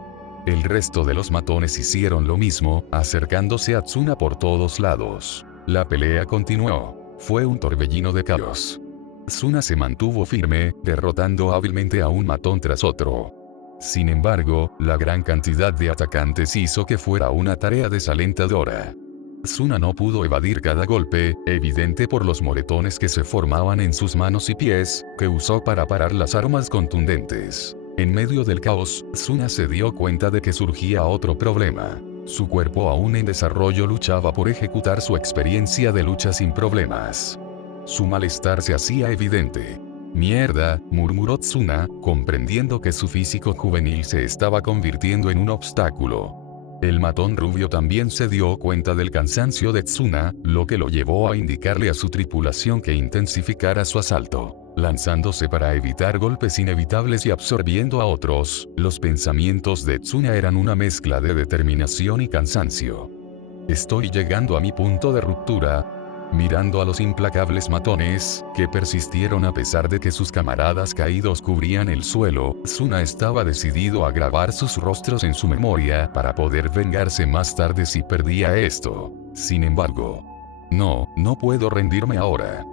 El resto de los matones hicieron lo mismo, acercándose a Tsuna por todos lados. La pelea continuó. Fue un torbellino de caos. Tsuna se mantuvo firme, derrotando hábilmente a un matón tras otro. Sin embargo, la gran cantidad de atacantes hizo que fuera una tarea desalentadora. Tsuna no pudo evadir cada golpe, evidente por los moretones que se formaban en sus manos y pies, que usó para parar las armas contundentes. En medio del caos, Tsuna se dio cuenta de que surgía otro problema. Su cuerpo aún en desarrollo luchaba por ejecutar su experiencia de lucha sin problemas. Su malestar se hacía evidente. «Mierda», murmuró Tsuna, comprendiendo que su físico juvenil se estaba convirtiendo en un obstáculo. El matón rubio también se dio cuenta del cansancio de Tsuna, lo que lo llevó a indicarle a su tripulación que intensificara su asalto. Lanzándose para evitar golpes inevitables y absorbiendo a otros, los pensamientos de Tsuna eran una mezcla de determinación y cansancio. «Estoy llegando a mi punto de ruptura». Mirando a los implacables matones, que persistieron a pesar de que sus camaradas caídos cubrían el suelo, Tsuna estaba decidido a grabar sus rostros en su memoria para poder vengarse más tarde si perdía esto. Sin embargo, no puedo rendirme ahora.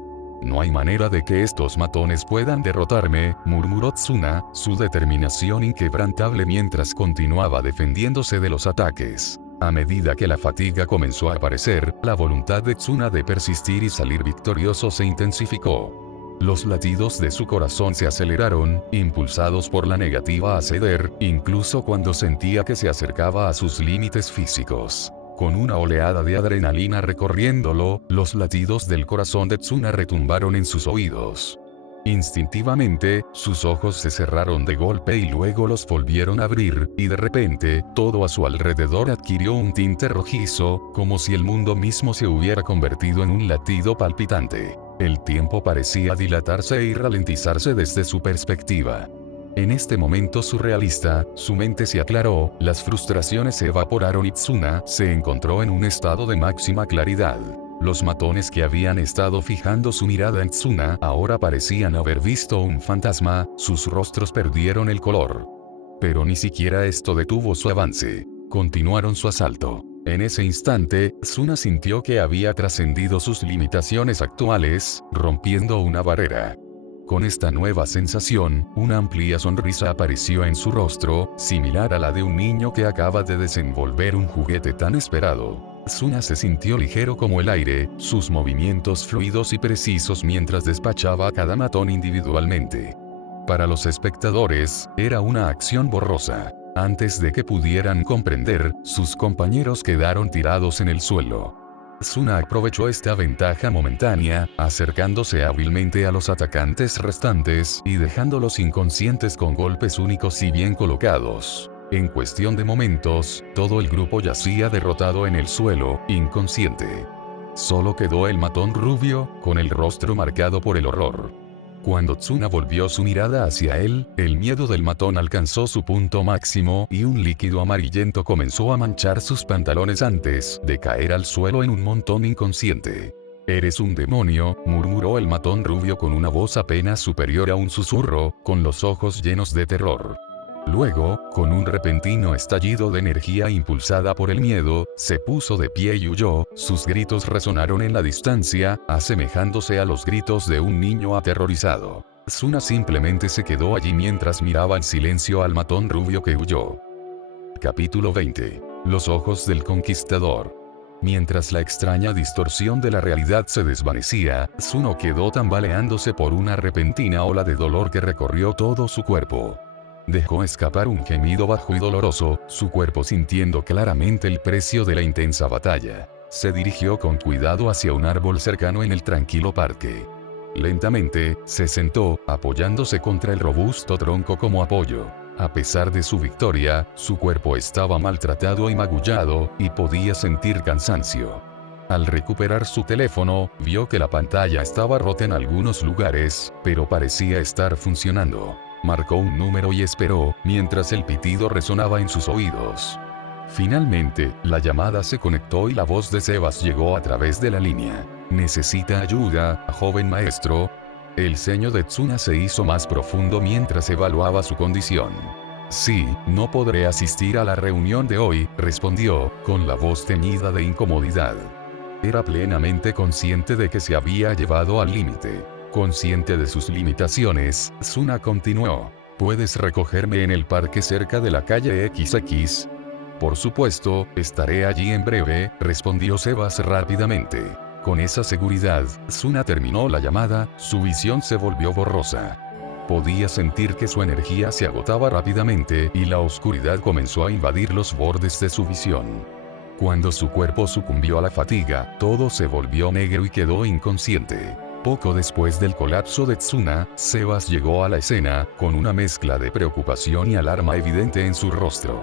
No hay manera de que estos matones puedan derrotarme, murmuró Tsuna, su determinación inquebrantable mientras continuaba defendiéndose de los ataques. A medida que la fatiga comenzó a aparecer, la voluntad de Tsuna de persistir y salir victorioso se intensificó. Los latidos de su corazón se aceleraron, impulsados por la negativa a ceder, incluso cuando sentía que se acercaba a sus límites físicos. Con una oleada de adrenalina recorriéndolo, los latidos del corazón de Tsuna retumbaron en sus oídos. Instintivamente, sus ojos se cerraron de golpe y luego los volvieron a abrir, y de repente, todo a su alrededor adquirió un tinte rojizo, como si el mundo mismo se hubiera convertido en un latido palpitante. El tiempo parecía dilatarse y ralentizarse desde su perspectiva. En este momento surrealista, su mente se aclaró, las frustraciones se evaporaron y Tsuna se encontró en un estado de máxima claridad. Los matones que habían estado fijando su mirada en Tsuna ahora parecían haber visto un fantasma, sus rostros perdieron el color. Pero ni siquiera esto detuvo su avance. Continuaron su asalto. En ese instante, Tsuna sintió que había trascendido sus limitaciones actuales, rompiendo una barrera. Con esta nueva sensación, una amplia sonrisa apareció en su rostro, similar a la de un niño que acaba de desenvolver un juguete tan esperado. Tsuna se sintió ligero como el aire, sus movimientos fluidos y precisos mientras despachaba a cada matón individualmente. Para los espectadores, era una acción borrosa. Antes de que pudieran comprender, sus compañeros quedaron tirados en el suelo. Tsuna aprovechó esta ventaja momentánea, acercándose hábilmente a los atacantes restantes y dejándolos inconscientes con golpes únicos y bien colocados. En cuestión de momentos, todo el grupo yacía derrotado en el suelo, inconsciente. Solo quedó el matón rubio, con el rostro marcado por el horror. Cuando Tsuna volvió su mirada hacia él, el miedo del matón alcanzó su punto máximo y un líquido amarillento comenzó a manchar sus pantalones antes de caer al suelo en un montón inconsciente. «Eres un demonio», murmuró el matón rubio con una voz apenas superior a un susurro, con los ojos llenos de terror. Luego, con un repentino estallido de energía impulsada por el miedo, se puso de pie y huyó, sus gritos resonaron en la distancia, asemejándose a los gritos de un niño aterrorizado. Tsuna simplemente se quedó allí mientras miraba en silencio al matón rubio que huyó. Capítulo 20. Los ojos del conquistador. Mientras la extraña distorsión de la realidad se desvanecía, Tsuna quedó tambaleándose por una repentina ola de dolor que recorrió todo su cuerpo. Dejó escapar un gemido bajo y doloroso, su cuerpo sintiendo claramente el precio de la intensa batalla. Se dirigió con cuidado hacia un árbol cercano en el tranquilo parque. Lentamente, se sentó, apoyándose contra el robusto tronco como apoyo. A pesar de su victoria, su cuerpo estaba maltratado y magullado, y podía sentir cansancio. Al recuperar su teléfono, vio que la pantalla estaba rota en algunos lugares, pero parecía estar funcionando. Marcó un número y esperó, mientras el pitido resonaba en sus oídos. Finalmente, la llamada se conectó y la voz de Sebas llegó a través de la línea. «¿Necesita ayuda, joven maestro?» El ceño de Tsuna se hizo más profundo mientras evaluaba su condición. «Sí, no podré asistir a la reunión de hoy», respondió, con la voz teñida de incomodidad. Era plenamente consciente de que se había llevado al límite. Consciente de sus limitaciones, Tsuna continuó. «¿Puedes recogerme en el parque cerca de la calle XX?» Por supuesto, estaré allí en breve, respondió Sebas rápidamente. Con esa seguridad, Tsuna terminó la llamada, su visión se volvió borrosa. Podía sentir que su energía se agotaba rápidamente y la oscuridad comenzó a invadir los bordes de su visión. Cuando su cuerpo sucumbió a la fatiga, todo se volvió negro y quedó inconsciente. Poco después del colapso de Tsuna, Sebas llegó a la escena, con una mezcla de preocupación y alarma evidente en su rostro.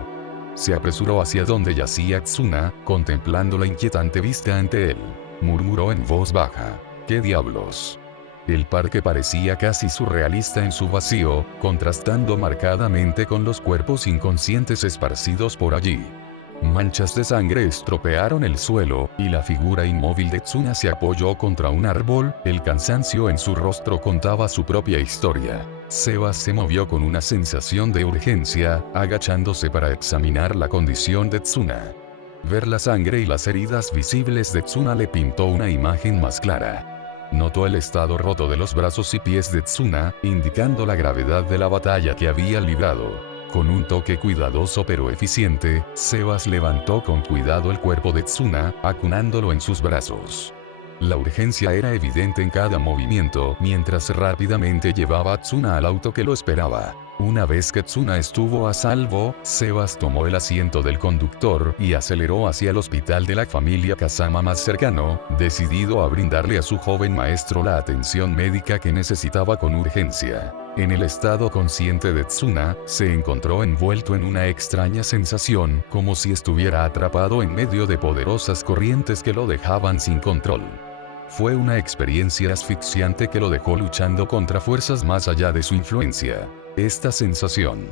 Se apresuró hacia donde yacía Tsuna, contemplando la inquietante vista ante él. Murmuró en voz baja: ¿qué diablos? El parque parecía casi surrealista en su vacío, contrastando marcadamente con los cuerpos inconscientes esparcidos por allí. Manchas de sangre estropearon el suelo, y la figura inmóvil de Tsuna se apoyó contra un árbol, el cansancio en su rostro contaba su propia historia. Sebas se movió con una sensación de urgencia, agachándose para examinar la condición de Tsuna. Ver la sangre y las heridas visibles de Tsuna le pintó una imagen más clara. Notó el estado roto de los brazos y pies de Tsuna, indicando la gravedad de la batalla que había librado. Con un toque cuidadoso pero eficiente, Sebas levantó con cuidado el cuerpo de Tsuna, acunándolo en sus brazos. La urgencia era evidente en cada movimiento mientras rápidamente llevaba a Tsuna al auto que lo esperaba. Una vez que Tsuna estuvo a salvo, Sebas tomó el asiento del conductor y aceleró hacia el hospital de la familia Kazama más cercano, decidido a brindarle a su joven maestro la atención médica que necesitaba con urgencia. En el estado consciente de Tsuna, se encontró envuelto en una extraña sensación, como si estuviera atrapado en medio de poderosas corrientes que lo dejaban sin control. Fue una experiencia asfixiante que lo dejó luchando contra fuerzas más allá de su influencia. Esta sensación,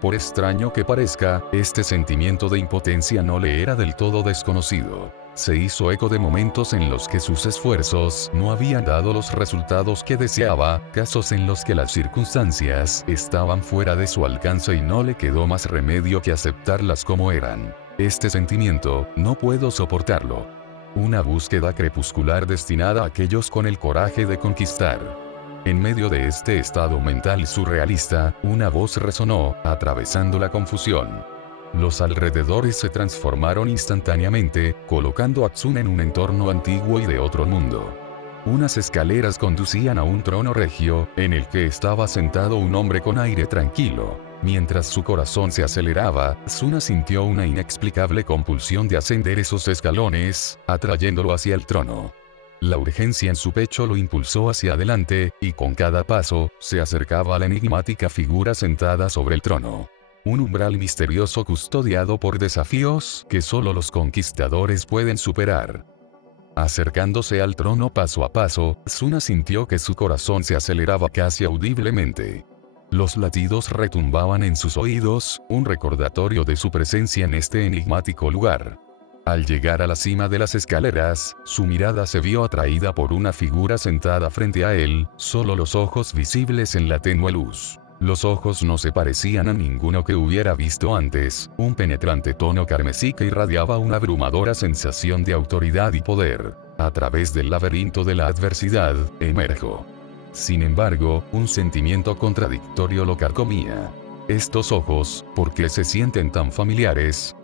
por extraño que parezca, este sentimiento de impotencia no le era del todo desconocido. Se hizo eco de momentos en los que sus esfuerzos no habían dado los resultados que deseaba, casos en los que las circunstancias estaban fuera de su alcance y no le quedó más remedio que aceptarlas como eran. Este sentimiento, no puedo soportarlo. Una búsqueda crepuscular destinada a aquellos con el coraje de conquistar. En medio de este estado mental surrealista, una voz resonó, atravesando la confusión. Los alrededores se transformaron instantáneamente, colocando a Tsuna en un entorno antiguo y de otro mundo. Unas escaleras conducían a un trono regio, en el que estaba sentado un hombre con aire tranquilo. Mientras su corazón se aceleraba, Tsuna sintió una inexplicable compulsión de ascender esos escalones, atrayéndolo hacia el trono. La urgencia en su pecho lo impulsó hacia adelante, y con cada paso, se acercaba a la enigmática figura sentada sobre el trono. Un umbral misterioso custodiado por desafíos que solo los conquistadores pueden superar. Acercándose al trono paso a paso, Tsuna sintió que su corazón se aceleraba casi audiblemente. Los latidos retumbaban en sus oídos, un recordatorio de su presencia en este enigmático lugar. Al llegar a la cima de las escaleras, su mirada se vio atraída por una figura sentada frente a él, solo los ojos visibles en la tenue luz. Los ojos no se parecían a ninguno que hubiera visto antes, un penetrante tono carmesí que irradiaba una abrumadora sensación de autoridad y poder. A través del laberinto de la adversidad, emergió. Sin embargo, un sentimiento contradictorio lo carcomía. Estos ojos, ¿por qué se sienten tan familiares?,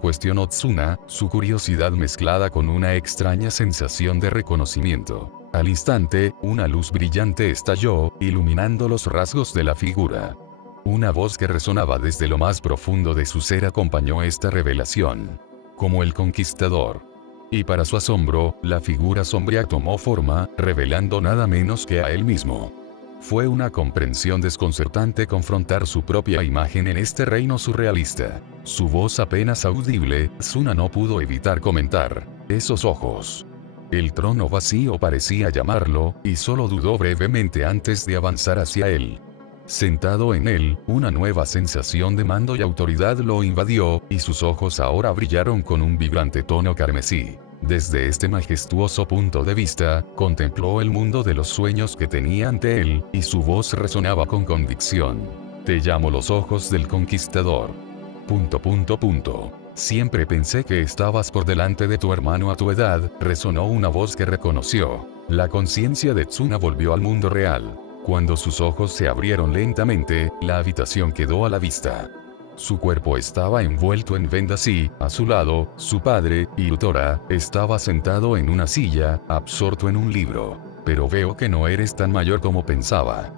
cuestionó Tsuna, su curiosidad mezclada con una extraña sensación de reconocimiento. Al instante, una luz brillante estalló, iluminando los rasgos de la figura. Una voz que resonaba desde lo más profundo de su ser acompañó esta revelación. Como el conquistador. Y para su asombro, la figura sombría tomó forma, revelando nada menos que a él mismo. Fue una comprensión desconcertante confrontar su propia imagen en este reino surrealista. Su voz apenas audible, Tsuna no pudo evitar comentar: esos ojos. El trono vacío parecía llamarlo, y solo dudó brevemente antes de avanzar hacia él. Sentado en él, una nueva sensación de mando y autoridad lo invadió, y sus ojos ahora brillaron con un vibrante tono carmesí. Desde este majestuoso punto de vista, contempló el mundo de los sueños que tenía ante él, y su voz resonaba con convicción. Te llamo los ojos del conquistador. ... Siempre pensé que estabas por delante de tu hermano a tu edad, resonó una voz que reconoció. La conciencia de Tsuna volvió al mundo real. Cuando sus ojos se abrieron lentamente, la habitación quedó a la vista. Su cuerpo estaba envuelto en vendas y, a su lado, su padre, Yutora, estaba sentado en una silla, absorto en un libro. Pero veo que no eres tan mayor como pensaba.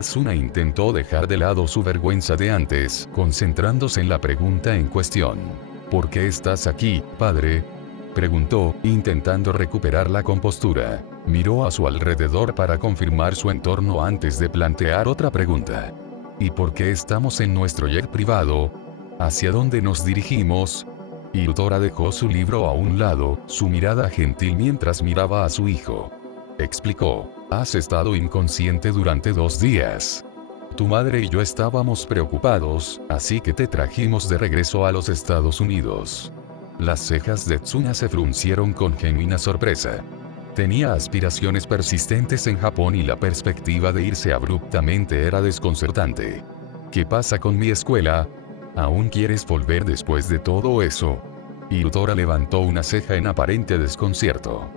Tsuna intentó dejar de lado su vergüenza de antes, concentrándose en la pregunta en cuestión. ¿Por qué estás aquí, padre? Preguntó, intentando recuperar la compostura. Miró a su alrededor para confirmar su entorno antes de plantear otra pregunta. ¿Y por qué estamos en nuestro jet privado? ¿Hacia dónde nos dirigimos? Yutora dejó su libro a un lado, su mirada gentil mientras miraba a su hijo. Explicó, has estado inconsciente durante 2 días. Tu madre y yo estábamos preocupados, así que te trajimos de regreso a los Estados Unidos. Las cejas de Tsuna se fruncieron con genuina sorpresa. Tenía aspiraciones persistentes en Japón y la perspectiva de irse abruptamente era desconcertante. ¿Qué pasa con mi escuela? ¿Aún quieres volver después de todo eso? Yutora levantó una ceja en aparente desconcierto.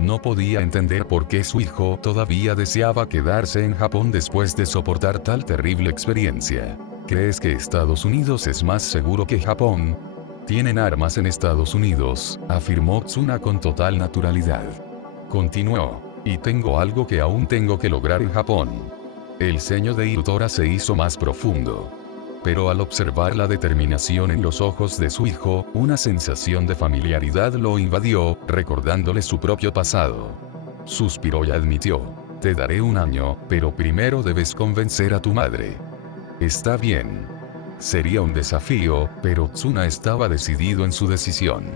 No podía entender por qué su hijo todavía deseaba quedarse en Japón después de soportar tal terrible experiencia. ¿Crees que Estados Unidos es más seguro que Japón? Tienen armas en Estados Unidos, afirmó Tsuna con total naturalidad. Continuó. Y tengo algo que aún tengo que lograr en Japón. El ceño de Yutora se hizo más profundo. Pero al observar la determinación en los ojos de su hijo, una sensación de familiaridad lo invadió, recordándole su propio pasado. Suspiró y admitió. Te daré 1 año, pero primero debes convencer a tu madre. Está bien. Sería un desafío, pero Tsuna estaba decidido en su decisión.